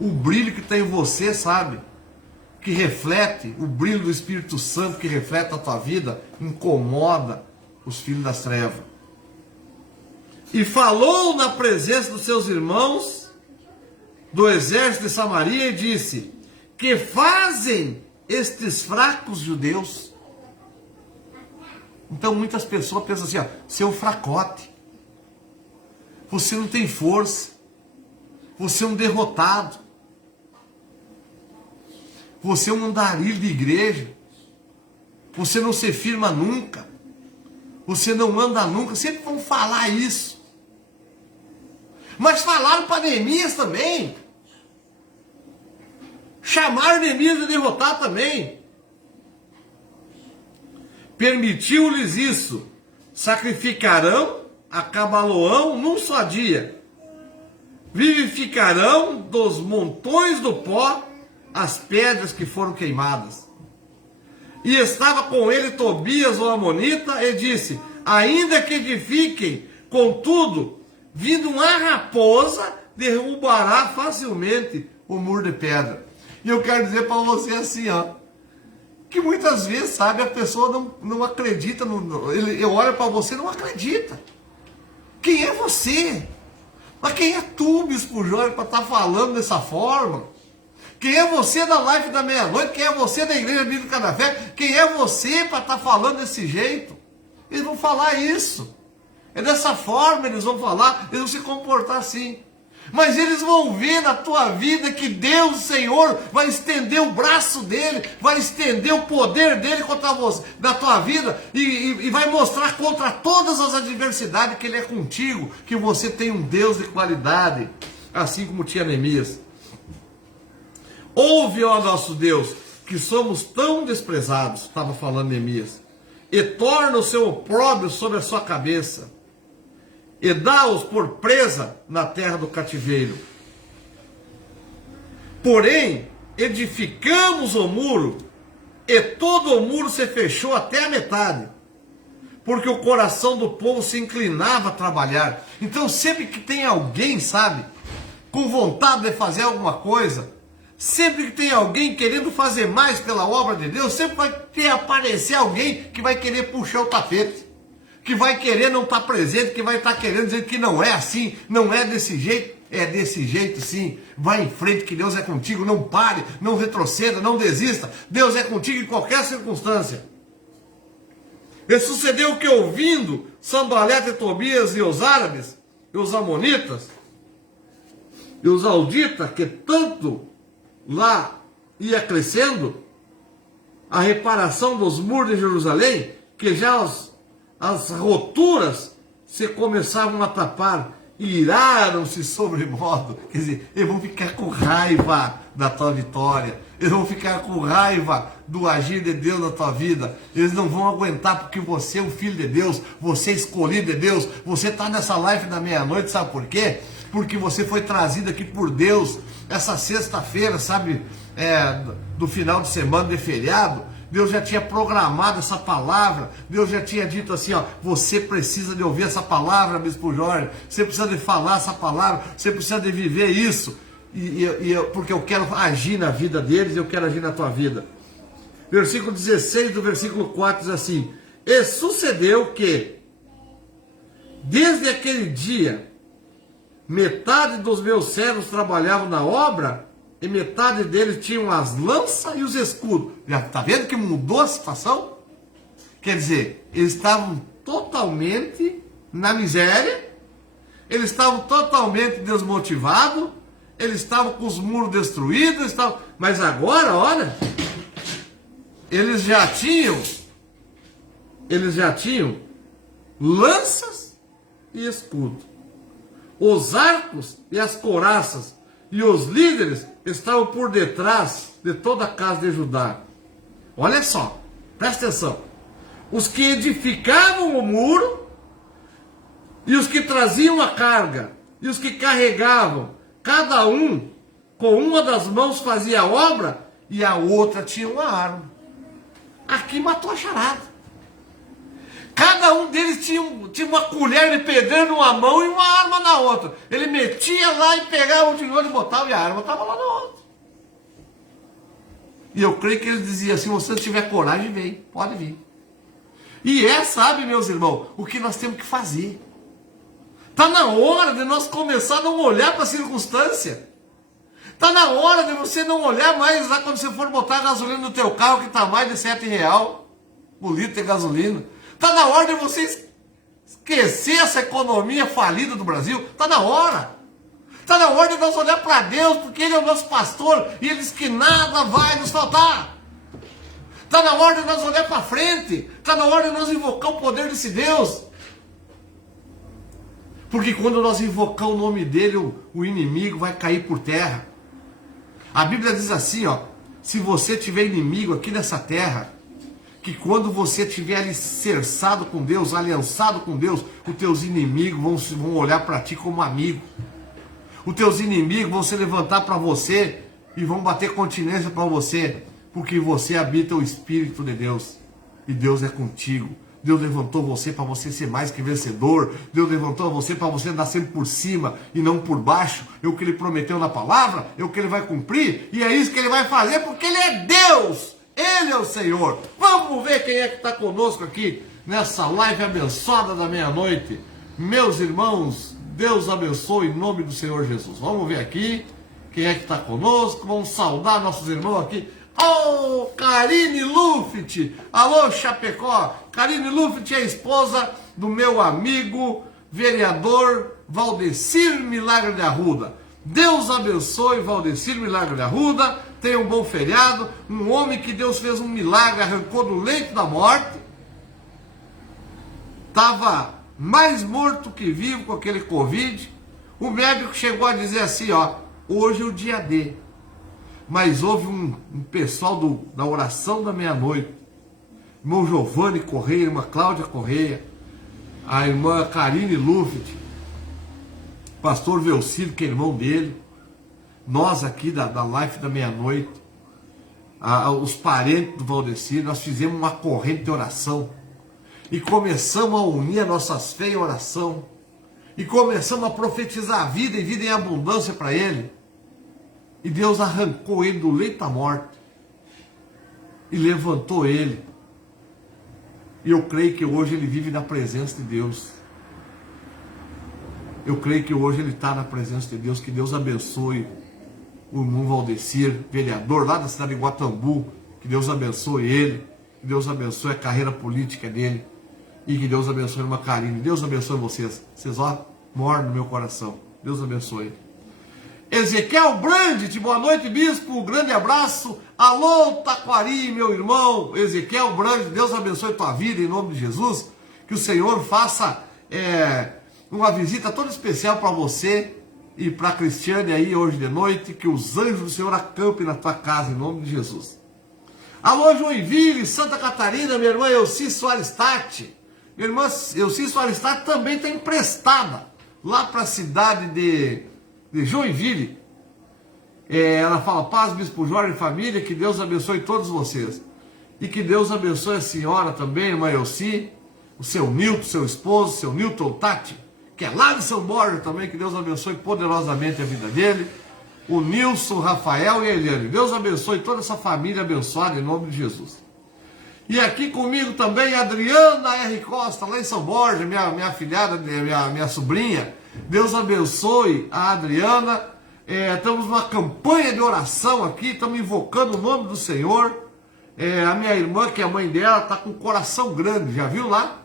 O brilho que está em você, sabe? Que reflete, o brilho do Espírito Santo que reflete a tua vida, incomoda os filhos das trevas. E falou na presença dos seus irmãos do exército de Samaria e disse: que fazem estes fracos judeus? Então muitas pessoas pensam assim: seu fracote, você não tem força, você é um derrotado, você é um andarilho de igreja, você não se firma nunca, você não anda nunca. Sempre vão falar isso. Mas falaram para Neemias também. Chamaram Neemias de derrotar também. Permitiu-lhes isso. Sacrificarão a Cabaloão num só dia. Vivificarão dos montões do pó as pedras que foram queimadas. E estava com ele Tobias o Amonita e disse: ainda que edifiquem, contudo, vindo uma raposa, derrubará facilmente o muro de pedra. E eu quero dizer para você assim, que muitas vezes, sabe, a pessoa não acredita, ele olha para você e não acredita. Quem é você? Mas quem é tu, Bispo Jorge, para estar falando dessa forma? Quem é você da live da meia-noite? Quem é você da Igreja Bíblica da Fé? Quem é você para estar falando desse jeito? Eles vão falar isso. É dessa forma eles vão falar, eles vão se comportar assim. Mas eles vão ver na tua vida que Deus, Senhor, vai estender o braço dele, vai estender o poder dele contra você, na tua vida, e vai mostrar contra todas as adversidades que ele é contigo, que você tem um Deus de qualidade, assim como tinha Neemias. Ouve, ó nosso Deus, que somos tão desprezados, estava falando Neemias, e torna o seu opróbrio sobre a sua cabeça, e dá-os por presa na terra do cativeiro. Porém, edificamos o muro, e todo o muro se fechou até a metade, porque o coração do povo se inclinava a trabalhar. Então, sempre que tem alguém, sabe, com vontade de fazer alguma coisa, sempre que tem alguém querendo fazer mais pela obra de Deus, sempre vai aparecer alguém que vai querer puxar o tapete, que vai querer não estar presente, que vai estar querendo dizer que não é assim, não é desse jeito. É desse jeito sim, vai em frente que Deus é contigo, não pare, não retroceda, não desista, Deus é contigo em qualquer circunstância. E sucedeu que, ouvindo Sanbalete e Tobias e os árabes, e os amonitas, e os auditas, que tanto lá ia crescendo, a reparação dos muros de Jerusalém, que já as roturas se começavam a tapar, e iraram-se sobremodo. Quer dizer, eles vão ficar com raiva da tua vitória, eles vão ficar com raiva do agir de Deus na tua vida, eles não vão aguentar, porque você é o filho de Deus, você é escolhido de Deus, você está nessa live da meia-noite, sabe por quê? Porque você foi trazido aqui por Deus, essa sexta-feira, sabe, do final de semana de feriado. Deus já tinha programado essa palavra, Deus já tinha dito assim, ó, você precisa de ouvir essa palavra, Bispo Jorge, você precisa de falar essa palavra, você precisa de viver isso, porque eu quero agir na vida deles, eu quero agir na tua vida. Versículo 16 do versículo 4 diz assim: e sucedeu que, desde aquele dia, metade dos meus servos trabalhavam na obra, e metade deles tinham as lanças e os escudos. Já está vendo que mudou a situação? Quer dizer, eles estavam totalmente na miséria, eles estavam totalmente desmotivados, eles estavam com os muros destruídos, mas agora, olha, eles já tinham lanças e escudo. Os arcos e as couraças e os líderes estavam por detrás de toda a casa de Judá. Olha só, presta atenção. Os que edificavam o muro, e os que traziam a carga, e os que carregavam, cada um com uma das mãos fazia a obra, e a outra tinha uma arma. Aqui matou a charada. Cada um deles tinha uma colher de pedreiro numa mão e uma arma na outra. Ele metia lá e pegava o tijolo e botava, e a arma estava lá na outra. E eu creio que ele dizia assim: se você tiver coragem, vem, pode vir. E sabe, meus irmãos, o que nós temos que fazer. Está na hora de nós começar a não olhar para a circunstância. Está na hora de você não olhar mais lá quando você for botar a gasolina no teu carro, que está mais de R$7 o litro de gasolina. Está na hora de você esquecer essa economia falida do Brasil. Está na hora. Está na hora de nós olhar para Deus, porque Ele é o nosso pastor e Ele diz que nada vai nos faltar. Está na hora de nós olhar para frente. Está na hora de nós invocar o poder desse Deus. Porque quando nós invocamos o nome dEle, o inimigo vai cair por terra. A Bíblia diz assim, ó: se você tiver inimigo aqui nessa terra, que quando você estiver alicerçado com Deus, aliançado com Deus, os teus inimigos vão olhar para ti como amigo. Os teus inimigos vão se levantar para você e vão bater continência para você, porque você habita o Espírito de Deus. E Deus é contigo. Deus levantou você para você ser mais que vencedor. Deus levantou você para você andar sempre por cima e não por baixo. É o que Ele prometeu na palavra, é o que Ele vai cumprir, e é isso que Ele vai fazer, porque Ele é Deus. Ele é o Senhor. Vamos ver quem é que está conosco aqui nessa live abençoada da meia-noite. Meus irmãos, Deus abençoe em nome do Senhor Jesus. Vamos ver aqui quem é que está conosco. Vamos saudar nossos irmãos aqui. Oh, Karine Luft. Alô, Chapecó. Karine Luft é a esposa do meu amigo vereador Valdecir Milagre de Arruda. Deus abençoe Valdecir Milagre de Arruda, tenha um bom feriado, um homem que Deus fez um milagre, arrancou do leito da morte, estava mais morto que vivo com aquele Covid, o médico chegou a dizer assim, ó, hoje é o dia D, mas houve um pessoal da oração da meia-noite, irmão Giovanni Correia, irmã Cláudia Correia, a irmã Karine Luft, pastor Velcílio, que é irmão dele, nós aqui da Life da Meia-Noite, os parentes do Valdecir, nós fizemos uma corrente de oração e começamos a unir as nossas fé em oração e começamos a profetizar a vida e vida em abundância para ele, e Deus arrancou ele do leito da morte e levantou ele, e eu creio que hoje ele vive na presença de Deus. Eu creio que hoje ele está na presença de Deus. Que Deus abençoe o irmão Valdecir, vereador lá da cidade de Guatambu. Que Deus abençoe ele. Que Deus abençoe a carreira política dele. E que Deus abençoe a irmã Karine. Deus abençoe vocês. Vocês ó, moram no meu coração. Deus abençoe. Ezequiel Brandt, boa noite, bispo. Um grande abraço. Alô, Taquari, meu irmão. Ezequiel Brandt, Deus abençoe tua vida em nome de Jesus. Que o Senhor faça uma visita toda especial para você e para a Cristiane aí hoje de noite. Que os anjos do Senhor acampem na tua casa em nome de Jesus. Alô, Joinville, Santa Catarina, minha irmã Elci Soares Tati. Minha irmã Elci Soares Tati também está emprestada lá para a cidade de Joinville. Ela fala, paz, bispo Jorge e família, que Deus abençoe todos vocês. E que Deus abençoe a senhora também, irmã Elci, o seu Nilton, seu esposo, seu Nilton Tati, que é lá de São Borja também, que Deus abençoe poderosamente a vida dele. O Nilson, Rafael e a Eliane. Deus abençoe toda essa família abençoada em nome de Jesus. E aqui comigo também a Adriana R. Costa, lá em São Borja, minha afilhada, minha sobrinha. Deus abençoe a Adriana. Estamos numa campanha de oração aqui, estamos invocando o nome do Senhor. A minha irmã, que é a mãe dela, está com o coração grande, já viu lá?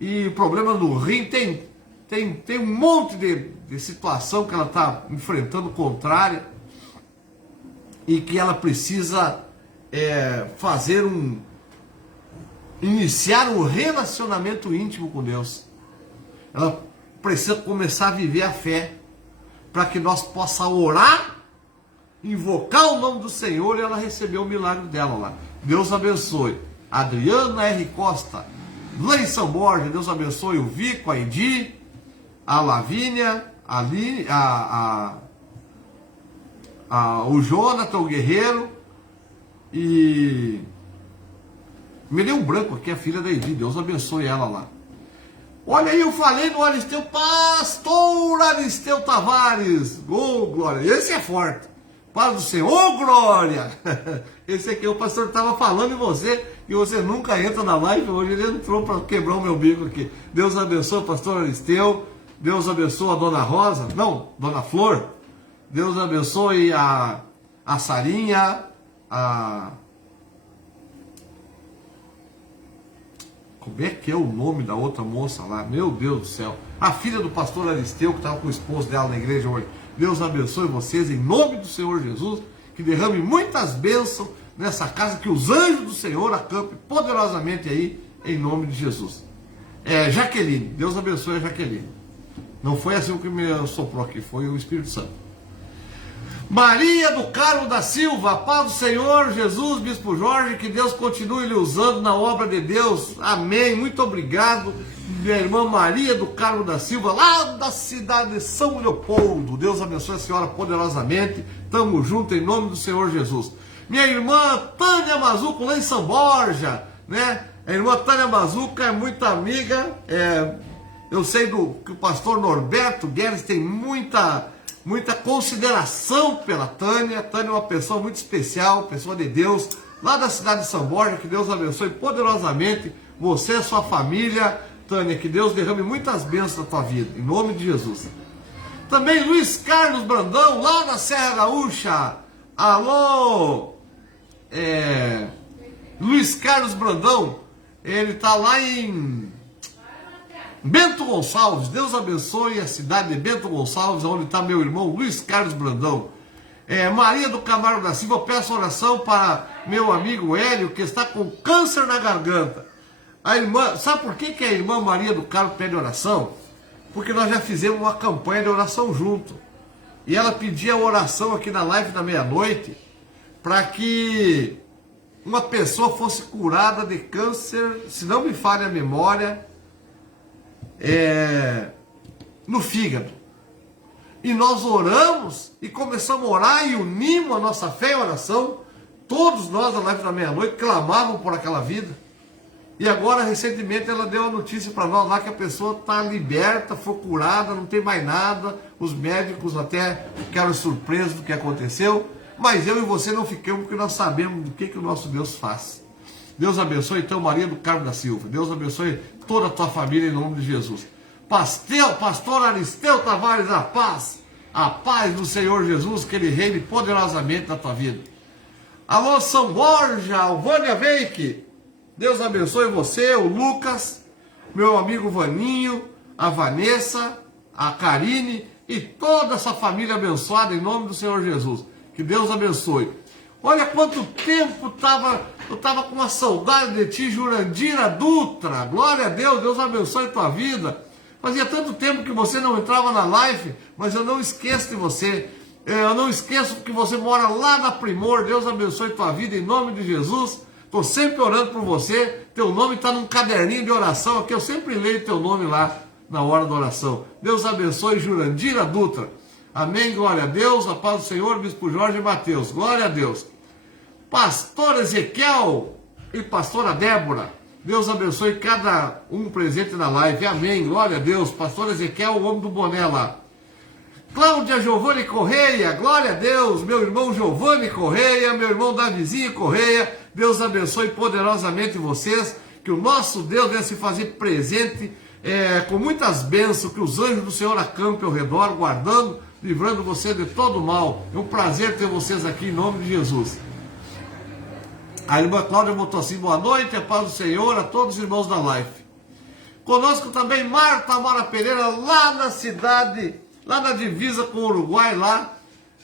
E problema no rim, tem um monte de situação que ela está enfrentando contrária e que ela precisa iniciar um relacionamento íntimo com Deus. Ela precisa começar a viver a fé para que nós possamos orar, invocar o nome do Senhor e ela receber o milagre dela lá. Deus abençoe. Adriana R. Costa, lá em São Borja, Deus abençoe o Vico, a Edi, a Lavínia, o Jonathan, o Guerreiro, e me deu um branco aqui, a filha da Edi, Deus abençoe ela lá. Olha aí, eu falei no Aristeu, pastor Aristeu Tavares, ô glória, esse é forte, paz do Senhor, ô glória, esse aqui o pastor estava falando em você, e você nunca entra na live, hoje ele entrou para quebrar o meu bico aqui. Deus abençoe o pastor Aristeu, Deus abençoe a dona Rosa, não, dona Flor, Deus abençoe a Sarinha, como é que é o nome da outra moça lá? Meu Deus do céu. A filha do pastor Aristeu, que estava com o esposo dela na igreja hoje. Deus abençoe vocês em nome do Senhor Jesus. Que derrame muitas bênçãos nessa casa. Que os anjos do Senhor acampem poderosamente aí em nome de Jesus. Jaqueline. Deus abençoe a Jaqueline. Não foi assim o que me soprou aqui. Foi o Espírito Santo. Maria do Carmo da Silva, paz do Senhor Jesus, bispo Jorge, que Deus continue lhe usando na obra de Deus, amém, muito obrigado, minha irmã Maria do Carmo da Silva, lá da cidade de São Leopoldo, Deus abençoe a senhora poderosamente, tamo junto em nome do Senhor Jesus. Minha irmã Tânia Mazuco, lá em São Borja, né, a irmã Tânia Mazuca é muito amiga, eu sei que o pastor Norberto Guedes tem muita consideração pela Tânia. Tânia é uma pessoa muito especial, pessoa de Deus, lá da cidade de São Borja, que Deus abençoe poderosamente você e sua família, Tânia, que Deus derrame muitas bênçãos na tua vida, em nome de Jesus. Também Luiz Carlos Brandão, lá na Serra Gaúcha, alô, Luiz Carlos Brandão, ele está lá em Bento Gonçalves, Deus abençoe a cidade de Bento Gonçalves, onde está meu irmão Luiz Carlos Brandão. Maria do Camargo da Silva, eu peço oração para meu amigo Hélio, que está com câncer na garganta. A irmã, sabe por que a irmã Maria do Carmo pede oração? Porque nós já fizemos uma campanha de oração junto. E ela pedia oração aqui na live da meia-noite para que uma pessoa fosse curada de câncer, se não me falha a memória, no fígado. E nós oramos e começamos a orar e unimos a nossa fé em oração. Todos nós na live da meia-noite clamavam por aquela vida. E agora, recentemente, ela deu a notícia para nós lá que a pessoa está liberta, foi curada, não tem mais nada. Os médicos até ficaram surpresos do que aconteceu. Mas eu e você não ficamos, porque nós sabemos do que o nosso Deus faz. Deus abençoe, então, Maria do Carmo da Silva. Deus abençoe toda a tua família, em nome de Jesus. Pastor Aristeu Tavares, a paz do Senhor Jesus, que Ele reine poderosamente na tua vida. Alô, São Borja, o Vânia Veik. Deus abençoe você, o Lucas, meu amigo Vaninho, a Vanessa, a Karine e toda essa família abençoada em nome do Senhor Jesus. Que Deus abençoe. Olha quanto tempo eu estava com uma saudade de ti, Jurandira Dutra. Glória a Deus, Deus abençoe a tua vida. Fazia tanto tempo que você não entrava na live, mas eu não esqueço de você. Eu não esqueço que você mora lá na Primor. Deus abençoe a tua vida em nome de Jesus. Estou sempre orando por você. Teu nome está num caderninho de oração aqui. Eu sempre leio teu nome lá na hora da oração. Deus abençoe, Jurandira Dutra. Amém, glória a Deus. A paz do Senhor, Bispo Jorge e Mateus. Glória a Deus. Pastor Ezequiel e pastora Débora. Deus abençoe cada um presente na live. Amém, glória a Deus. Pastor Ezequiel, o homem do boné lá. Cláudia Giovanni Correia, glória a Deus. Meu irmão Giovanni Correia, meu irmão Davizinho Correia. Deus abençoe poderosamente vocês. Que o nosso Deus venha se fazer presente com muitas bênçãos. Que os anjos do Senhor acampem ao redor, guardando, livrando você de todo mal. É um prazer ter vocês aqui em nome de Jesus. A irmã Cláudia botou assim, boa noite, a paz do Senhor a todos os irmãos da live. Conosco também Marta Amara Pereira, lá na cidade, lá na divisa com o Uruguai, lá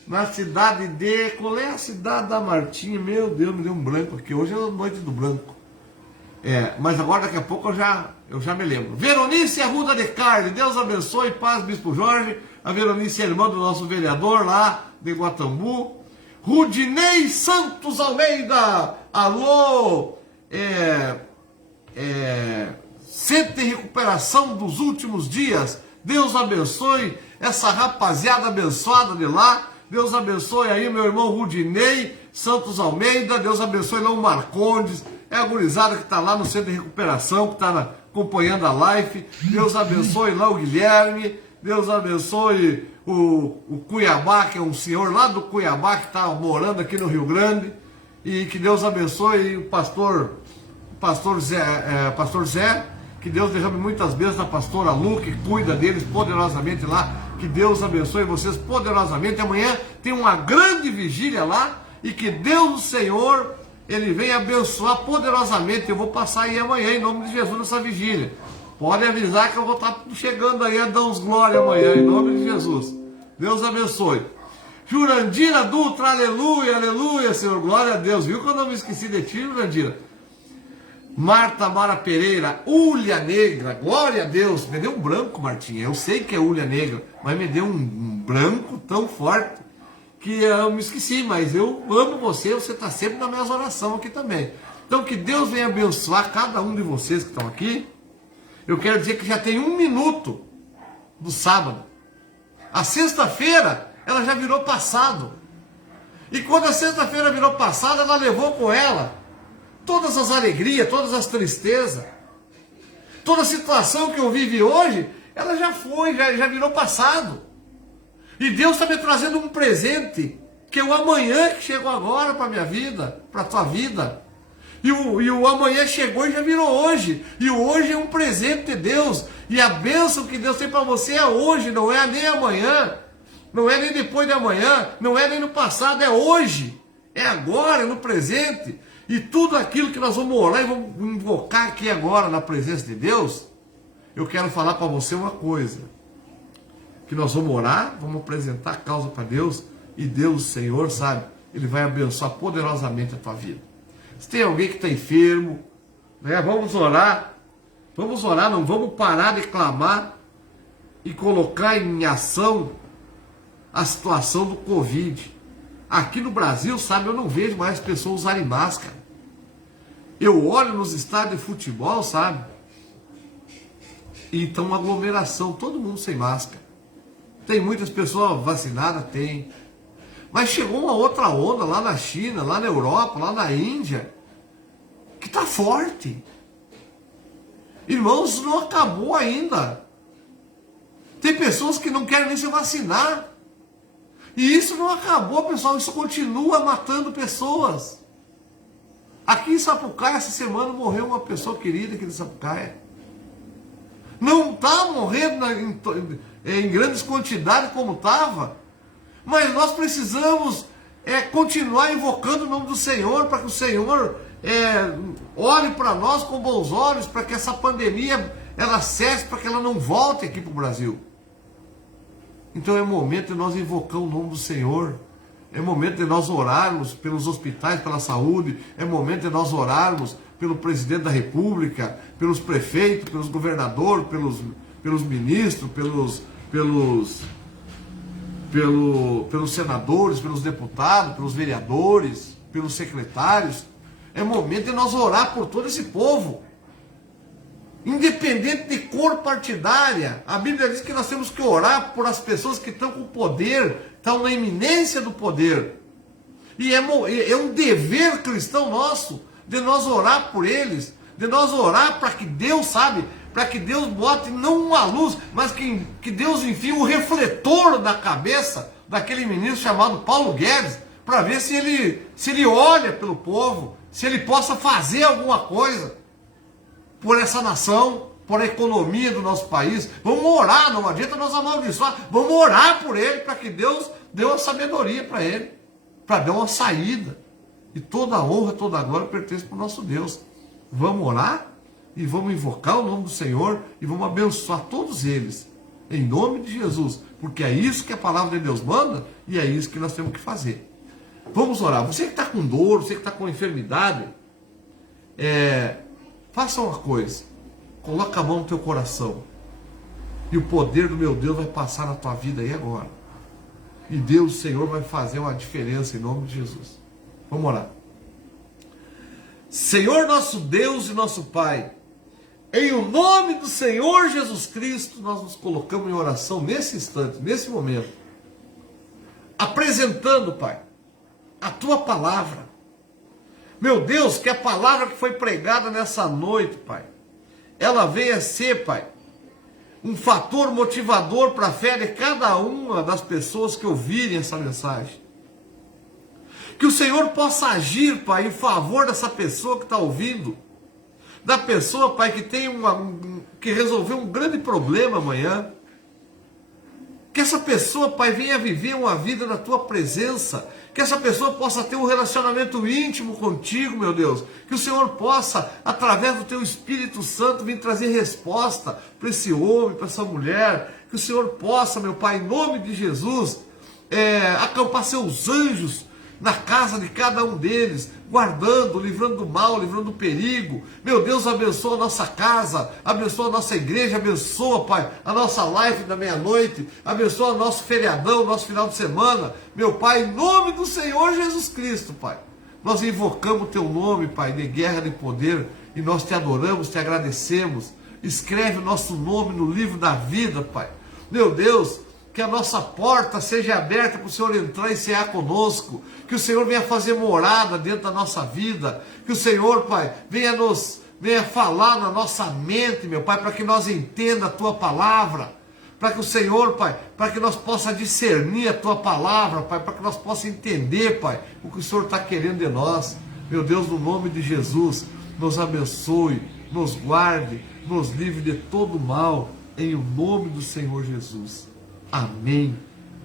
na cidade de... Qual é a cidade da Martinha? Meu Deus, me deu um branco aqui. Hoje é a noite do branco. Mas agora daqui a pouco eu já me lembro. Veronice Arruda de Carne, Deus abençoe, paz, Bispo Jorge. A Veronice é irmã do nosso vereador lá de Guatambu. Rudinei Santos Almeida, alô, Centro de Recuperação dos Últimos Dias. Deus abençoe essa rapaziada abençoada de lá. Deus abençoe aí meu irmão Rudinei Santos Almeida. Deus abençoe lá o Marcondes. É a gurizada que está lá no Centro de Recuperação, que está acompanhando a live. Deus abençoe lá o Guilherme. Deus abençoe o Cuiabá, que é um senhor lá do Cuiabá, que está morando aqui no Rio Grande. E que Deus abençoe o pastor Zé. Que Deus derrame muitas bênçãos na pastora Lu, que cuida deles poderosamente lá. Que Deus abençoe vocês poderosamente. Amanhã tem uma grande vigília lá. E que Deus, o Senhor, Ele venha abençoar poderosamente. Eu vou passar aí amanhã, em nome de Jesus, nessa vigília. Pode avisar que eu vou estar chegando aí a dar uns glória amanhã, em nome de Jesus. Deus abençoe. Jurandira Dutra, aleluia, aleluia, Senhor, glória a Deus. Viu que eu não me esqueci de ti, Jurandira? Marta Mara Pereira, Ulha Negra, glória a Deus. Me deu um branco, Martinha. Eu sei que é Ulha Negra, mas me deu um branco tão forte que eu me esqueci. Mas eu amo você está sempre nas minhas orações aqui também. Então que Deus venha abençoar cada um de vocês que estão aqui. Eu quero dizer que já tem 1 minuto do sábado. A sexta-feira, ela já virou passado. E quando a sexta-feira virou passado, ela levou com ela todas as alegrias, todas as tristezas. Toda a situação que eu vivi hoje, ela já foi, já virou passado. E Deus está me trazendo um presente, que é o amanhã que chegou agora para a minha vida, para a tua vida. E o amanhã chegou e já virou hoje. E o hoje é um presente de Deus. E a bênção que Deus tem para você é hoje, não é nem amanhã. Não é nem depois de amanhã. Não é nem no passado, é hoje. É agora, é no presente. E tudo aquilo que nós vamos orar e vamos invocar aqui agora na presença de Deus, eu quero falar para você uma coisa, que nós vamos orar, vamos apresentar a causa para Deus, e Deus, o Senhor, sabe, Ele vai abençoar poderosamente a tua vida. Se tem alguém que está enfermo, né, vamos orar, não vamos parar de clamar e colocar em ação a situação do Covid. Aqui no Brasil, sabe, eu não vejo mais pessoas usarem máscara. Eu olho nos estádios de futebol, sabe, e então uma aglomeração, todo mundo sem máscara. Tem muitas pessoas vacinadas? Tem. Mas chegou uma outra onda lá na China, lá na Europa, lá na Índia, que está forte. Irmãos, não acabou ainda. Tem pessoas que não querem nem se vacinar. E isso não acabou, pessoal. Isso continua matando pessoas. Aqui em Sapucaia, essa semana, morreu uma pessoa querida aqui de Sapucaia. Não está morrendo em grandes quantidades como estava. Mas nós precisamos continuar invocando o nome do Senhor, para que o Senhor olhe para nós com bons olhos, para que essa pandemia ela cesse, para que ela não volte aqui para o Brasil. Então é momento de nós invocar o nome do Senhor. É momento de nós orarmos pelos hospitais, pela saúde. É momento de nós orarmos pelo presidente da República, pelos prefeitos, pelos governadores, pelos ministros, pelos senadores, pelos deputados, pelos vereadores, pelos secretários. É momento de nós orar por todo esse povo. Independente de cor partidária, a Bíblia diz que nós temos que orar por as pessoas que estão com poder, estão na iminência do poder. E é um dever cristão nosso, de nós orar por eles, de nós orar para que Deus, sabe, para que Deus bote não uma luz, mas que Deus enfie um refletor na cabeça daquele ministro chamado Paulo Guedes, para ver se ele olha pelo povo, se ele possa fazer alguma coisa por essa nação, por a economia do nosso país. Vamos orar, não adianta nós amaldiçoar, vamos orar por ele, para que Deus dê uma sabedoria para ele, para dar uma saída. E toda a honra, toda a glória pertence para o nosso Deus. Vamos orar e vamos invocar o nome do Senhor e vamos abençoar todos eles, em nome de Jesus, porque é isso que a palavra de Deus manda e é isso que nós temos que fazer. Vamos orar. Você que está com dor, você que está com enfermidade, faça uma coisa, coloca a mão no teu coração e o poder do meu Deus vai passar na tua vida aí agora. E Deus, o Senhor, vai fazer uma diferença em nome de Jesus. Vamos orar. Senhor nosso Deus e nosso Pai, em o nome do Senhor Jesus Cristo, nós nos colocamos em oração nesse instante, nesse momento, apresentando, Pai, a Tua palavra. Meu Deus, que a palavra que foi pregada nessa noite, Pai, ela venha ser, Pai, um fator motivador para a fé de cada uma das pessoas que ouvirem essa mensagem. Que o Senhor possa agir, Pai, em favor dessa pessoa que está ouvindo, da pessoa, Pai, que tem que resolveu um grande problema amanhã. Que essa pessoa, Pai, venha viver uma vida na Tua presença. Que essa pessoa possa ter um relacionamento íntimo contigo, meu Deus. Que o Senhor possa, através do Teu Espírito Santo, vir trazer resposta para esse homem, para essa mulher. Que o Senhor possa, meu Pai, em nome de Jesus, acampar Seus anjos na casa de cada um deles, guardando, livrando do mal, livrando do perigo. Meu Deus, abençoa a nossa casa, abençoa a nossa igreja, abençoa, Pai, a nossa live da meia-noite, abençoa o nosso feriadão, nosso final de semana. Meu Pai, em nome do Senhor Jesus Cristo, Pai, nós invocamos o Teu nome, Pai, de guerra, de poder, e nós Te adoramos, Te agradecemos. Escreve o nosso nome no livro da vida, Pai. Meu Deus, que a nossa porta seja aberta para o Senhor entrar e cear conosco. Que o Senhor venha fazer morada dentro da nossa vida. Que o Senhor, Pai, venha falar na nossa mente, meu Pai, para que nós entenda a Tua palavra. Para que o Senhor, Pai, para que nós possamos discernir a Tua palavra, Pai, para que nós possamos entender, Pai, o que o Senhor está querendo de nós. Meu Deus, no nome de Jesus, nos abençoe, nos guarde, nos livre de todo mal, em o nome do Senhor Jesus. Amém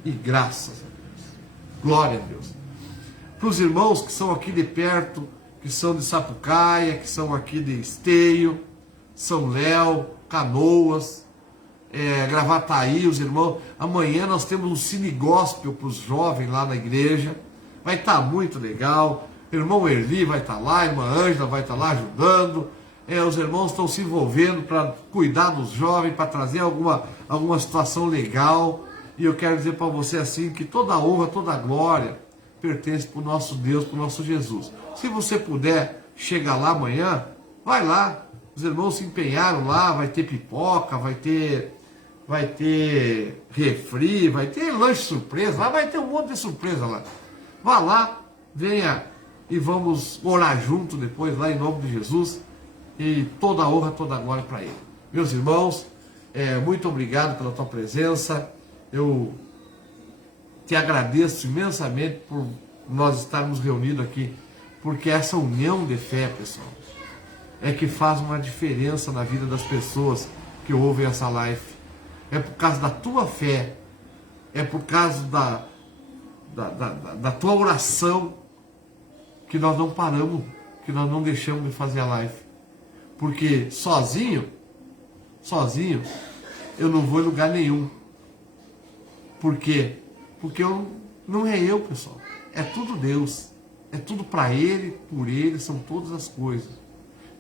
e graças a Deus. Glória a Deus. Para os irmãos que são aqui de perto, que são de Sapucaia, que são aqui de Esteio, São Léo, Canoas, Gravataí, os irmãos. Amanhã nós temos um cine gospel para os jovens lá na igreja. Vai estar muito legal. O irmão Erli vai estar lá, a irmã Ângela vai estar lá ajudando. Os irmãos estão se envolvendo para cuidar dos jovens, para trazer alguma situação legal. E eu quero dizer para você assim, que toda a honra, toda a glória pertence para o nosso Deus, para o nosso Jesus. Se você puder chegar lá amanhã, vai lá. Os irmãos se empenharam lá, vai ter pipoca, vai ter refri, vai ter lanche surpresa, lá vai ter um monte de surpresa lá. Vá lá, venha e vamos orar junto depois lá em nome de Jesus. E toda a honra, toda a glória para Ele. Meus irmãos, muito obrigado pela tua presença. Eu te agradeço imensamente por nós estarmos reunidos aqui, porque essa união de fé, pessoal, é que faz uma diferença na vida das pessoas que ouvem essa live. É por causa da tua fé, é por causa da tua oração que nós não paramos, que nós não deixamos de fazer a live. Porque sozinho, eu não vou em lugar nenhum. Por quê? Porque não é eu, pessoal. É tudo Deus. É tudo para Ele, por Ele, são todas as coisas.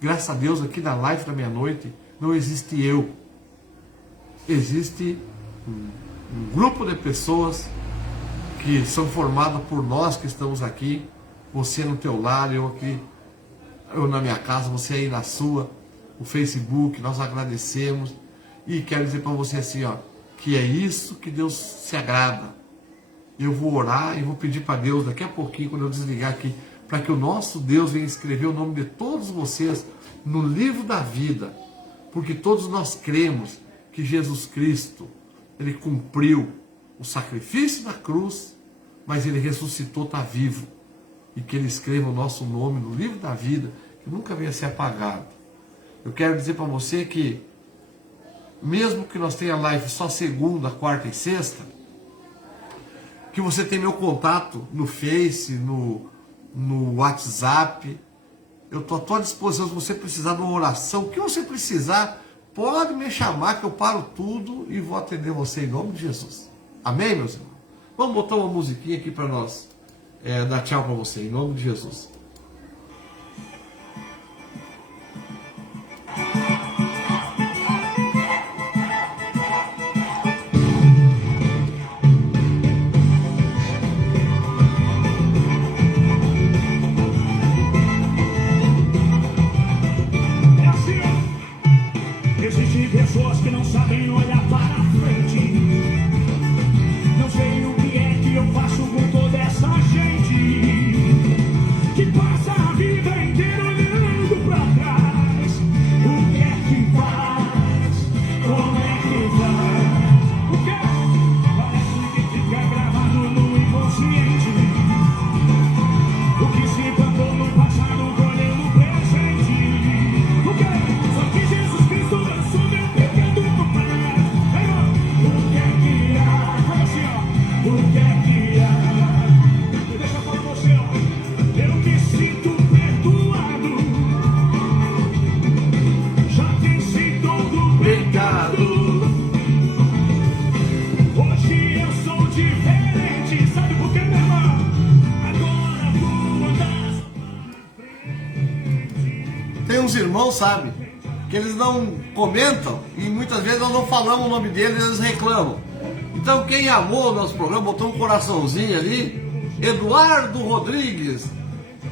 Graças a Deus, aqui na live da meia-noite, não existe eu. Existe um grupo de pessoas que são formadas por nós que estamos aqui. Você no teu lar, eu aqui, eu na minha casa, você aí na sua, o Facebook, nós agradecemos. E quero dizer para você assim, ó, que é isso que Deus se agrada. Eu vou orar e vou pedir para Deus daqui a pouquinho, quando eu desligar aqui, para que o nosso Deus venha escrever o nome de todos vocês no livro da vida, porque todos nós cremos que Jesus Cristo, Ele cumpriu o sacrifício da cruz, mas Ele ressuscitou, está vivo, e que Ele escreva o nosso nome no livro da vida, que nunca venha a ser apagado. Eu quero dizer para você que, mesmo que nós tenha live só segunda, quarta e sexta, que você tem meu contato no Face, no WhatsApp. Eu estou à tua disposição. Se você precisar de uma oração, o que você precisar, pode me chamar que eu paro tudo e vou atender você em nome de Jesus. Amém, meus irmãos? Vamos botar uma musiquinha aqui para nós dar tchau para você, em nome de Jesus. Existem pessoas que não sabem olhar para frente. Não sei o que é que eu faço com toda essa gente que passa a vida inteira olhando para trás. O que é que faz? Como é que faz? O que? Parece que fica gravado no inconsciente. O que se plantou no passado colheu no presente. O que? Só que Jesus Cristo lançou meu pecado no pé. O que é que há? Fala assim, ó. O que é que há? Deixa eu falar pra você, ó. Eu me sinto perdoado. Já venci todo pecado. Hoje eu sou diferente. Sabe por quê, meu irmão? Agora vou andar pra frente. Tem uns irmãos, sabe, que eles não comentam e muitas vezes nós não falamos o nome deles e eles reclamam. Então quem amou o nosso programa, botou um coraçãozinho ali, Eduardo Rodrigues.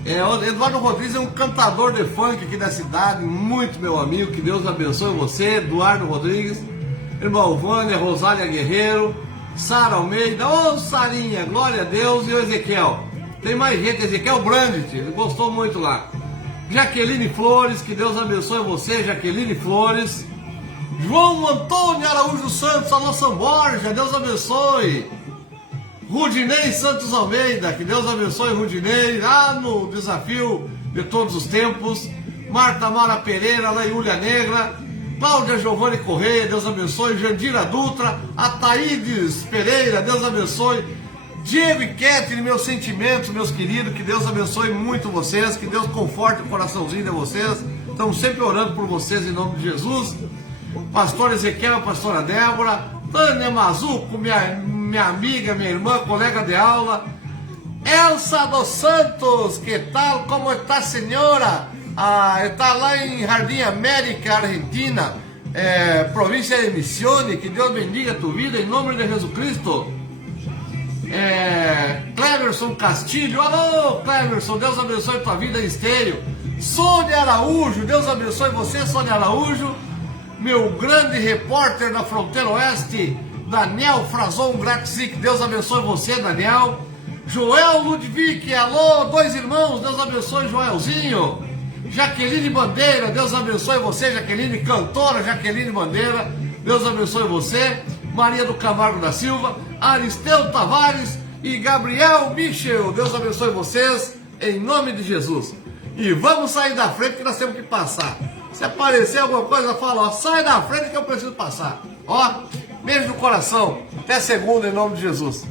Eduardo Rodrigues é um cantador de funk aqui da cidade, muito meu amigo, que Deus abençoe você, Eduardo Rodrigues. Irmão Vânia, Rosália Guerreiro, Sara Almeida, ô Sarinha, glória a Deus, e o Ezequiel. Tem mais gente, Ezequiel Brandt, ele gostou muito lá. Jaqueline Flores, que Deus abençoe você, Jaqueline Flores. João Antônio Araújo Santos, a nossa Borja, Deus abençoe. Rudinei Santos Almeida, que Deus abençoe Rudinei, lá no desafio de todos os tempos. Marta Mara Pereira, lá em Ulha Negra. Cláudia Giovanni Correia, Deus abençoe. Jandira Dutra, Ataídes Pereira, Deus abençoe. Diego e Ketty, meus sentimentos, meus queridos, que Deus abençoe muito vocês, que Deus conforte o coraçãozinho de vocês. Estamos sempre orando por vocês em nome de Jesus. pastor Ezequiel, pastora Débora, Tânia Mazuco, minha amiga, minha irmã, colega de aula, Elsa dos Santos, que tal, como está senhora? Está lá em Jardim América, Argentina, província de Misiones, que Deus bendiga tu vida, em nome de Jesus Cristo. Cleverson Castilho, alô Cleverson, Deus abençoe tua vida em Esteio. Sônia Araújo, Deus abençoe você, Sônia Araújo. Meu grande repórter da fronteira oeste, Daniel Frazon Gratzik, Deus abençoe você, Daniel. Joel Ludwig, alô, dois irmãos, Deus abençoe, Joelzinho. Jaqueline Bandeira, Deus abençoe você, Jaqueline, cantora Jaqueline Bandeira, Deus abençoe você. Maria do Camargo da Silva, Aristeu Tavares e Gabriel Michel, Deus abençoe vocês, em nome de Jesus. E vamos sair da frente que nós temos que passar. Se aparecer alguma coisa, fala, ó, sai da frente que eu preciso passar. Ó, beijo no coração, até segunda em nome de Jesus.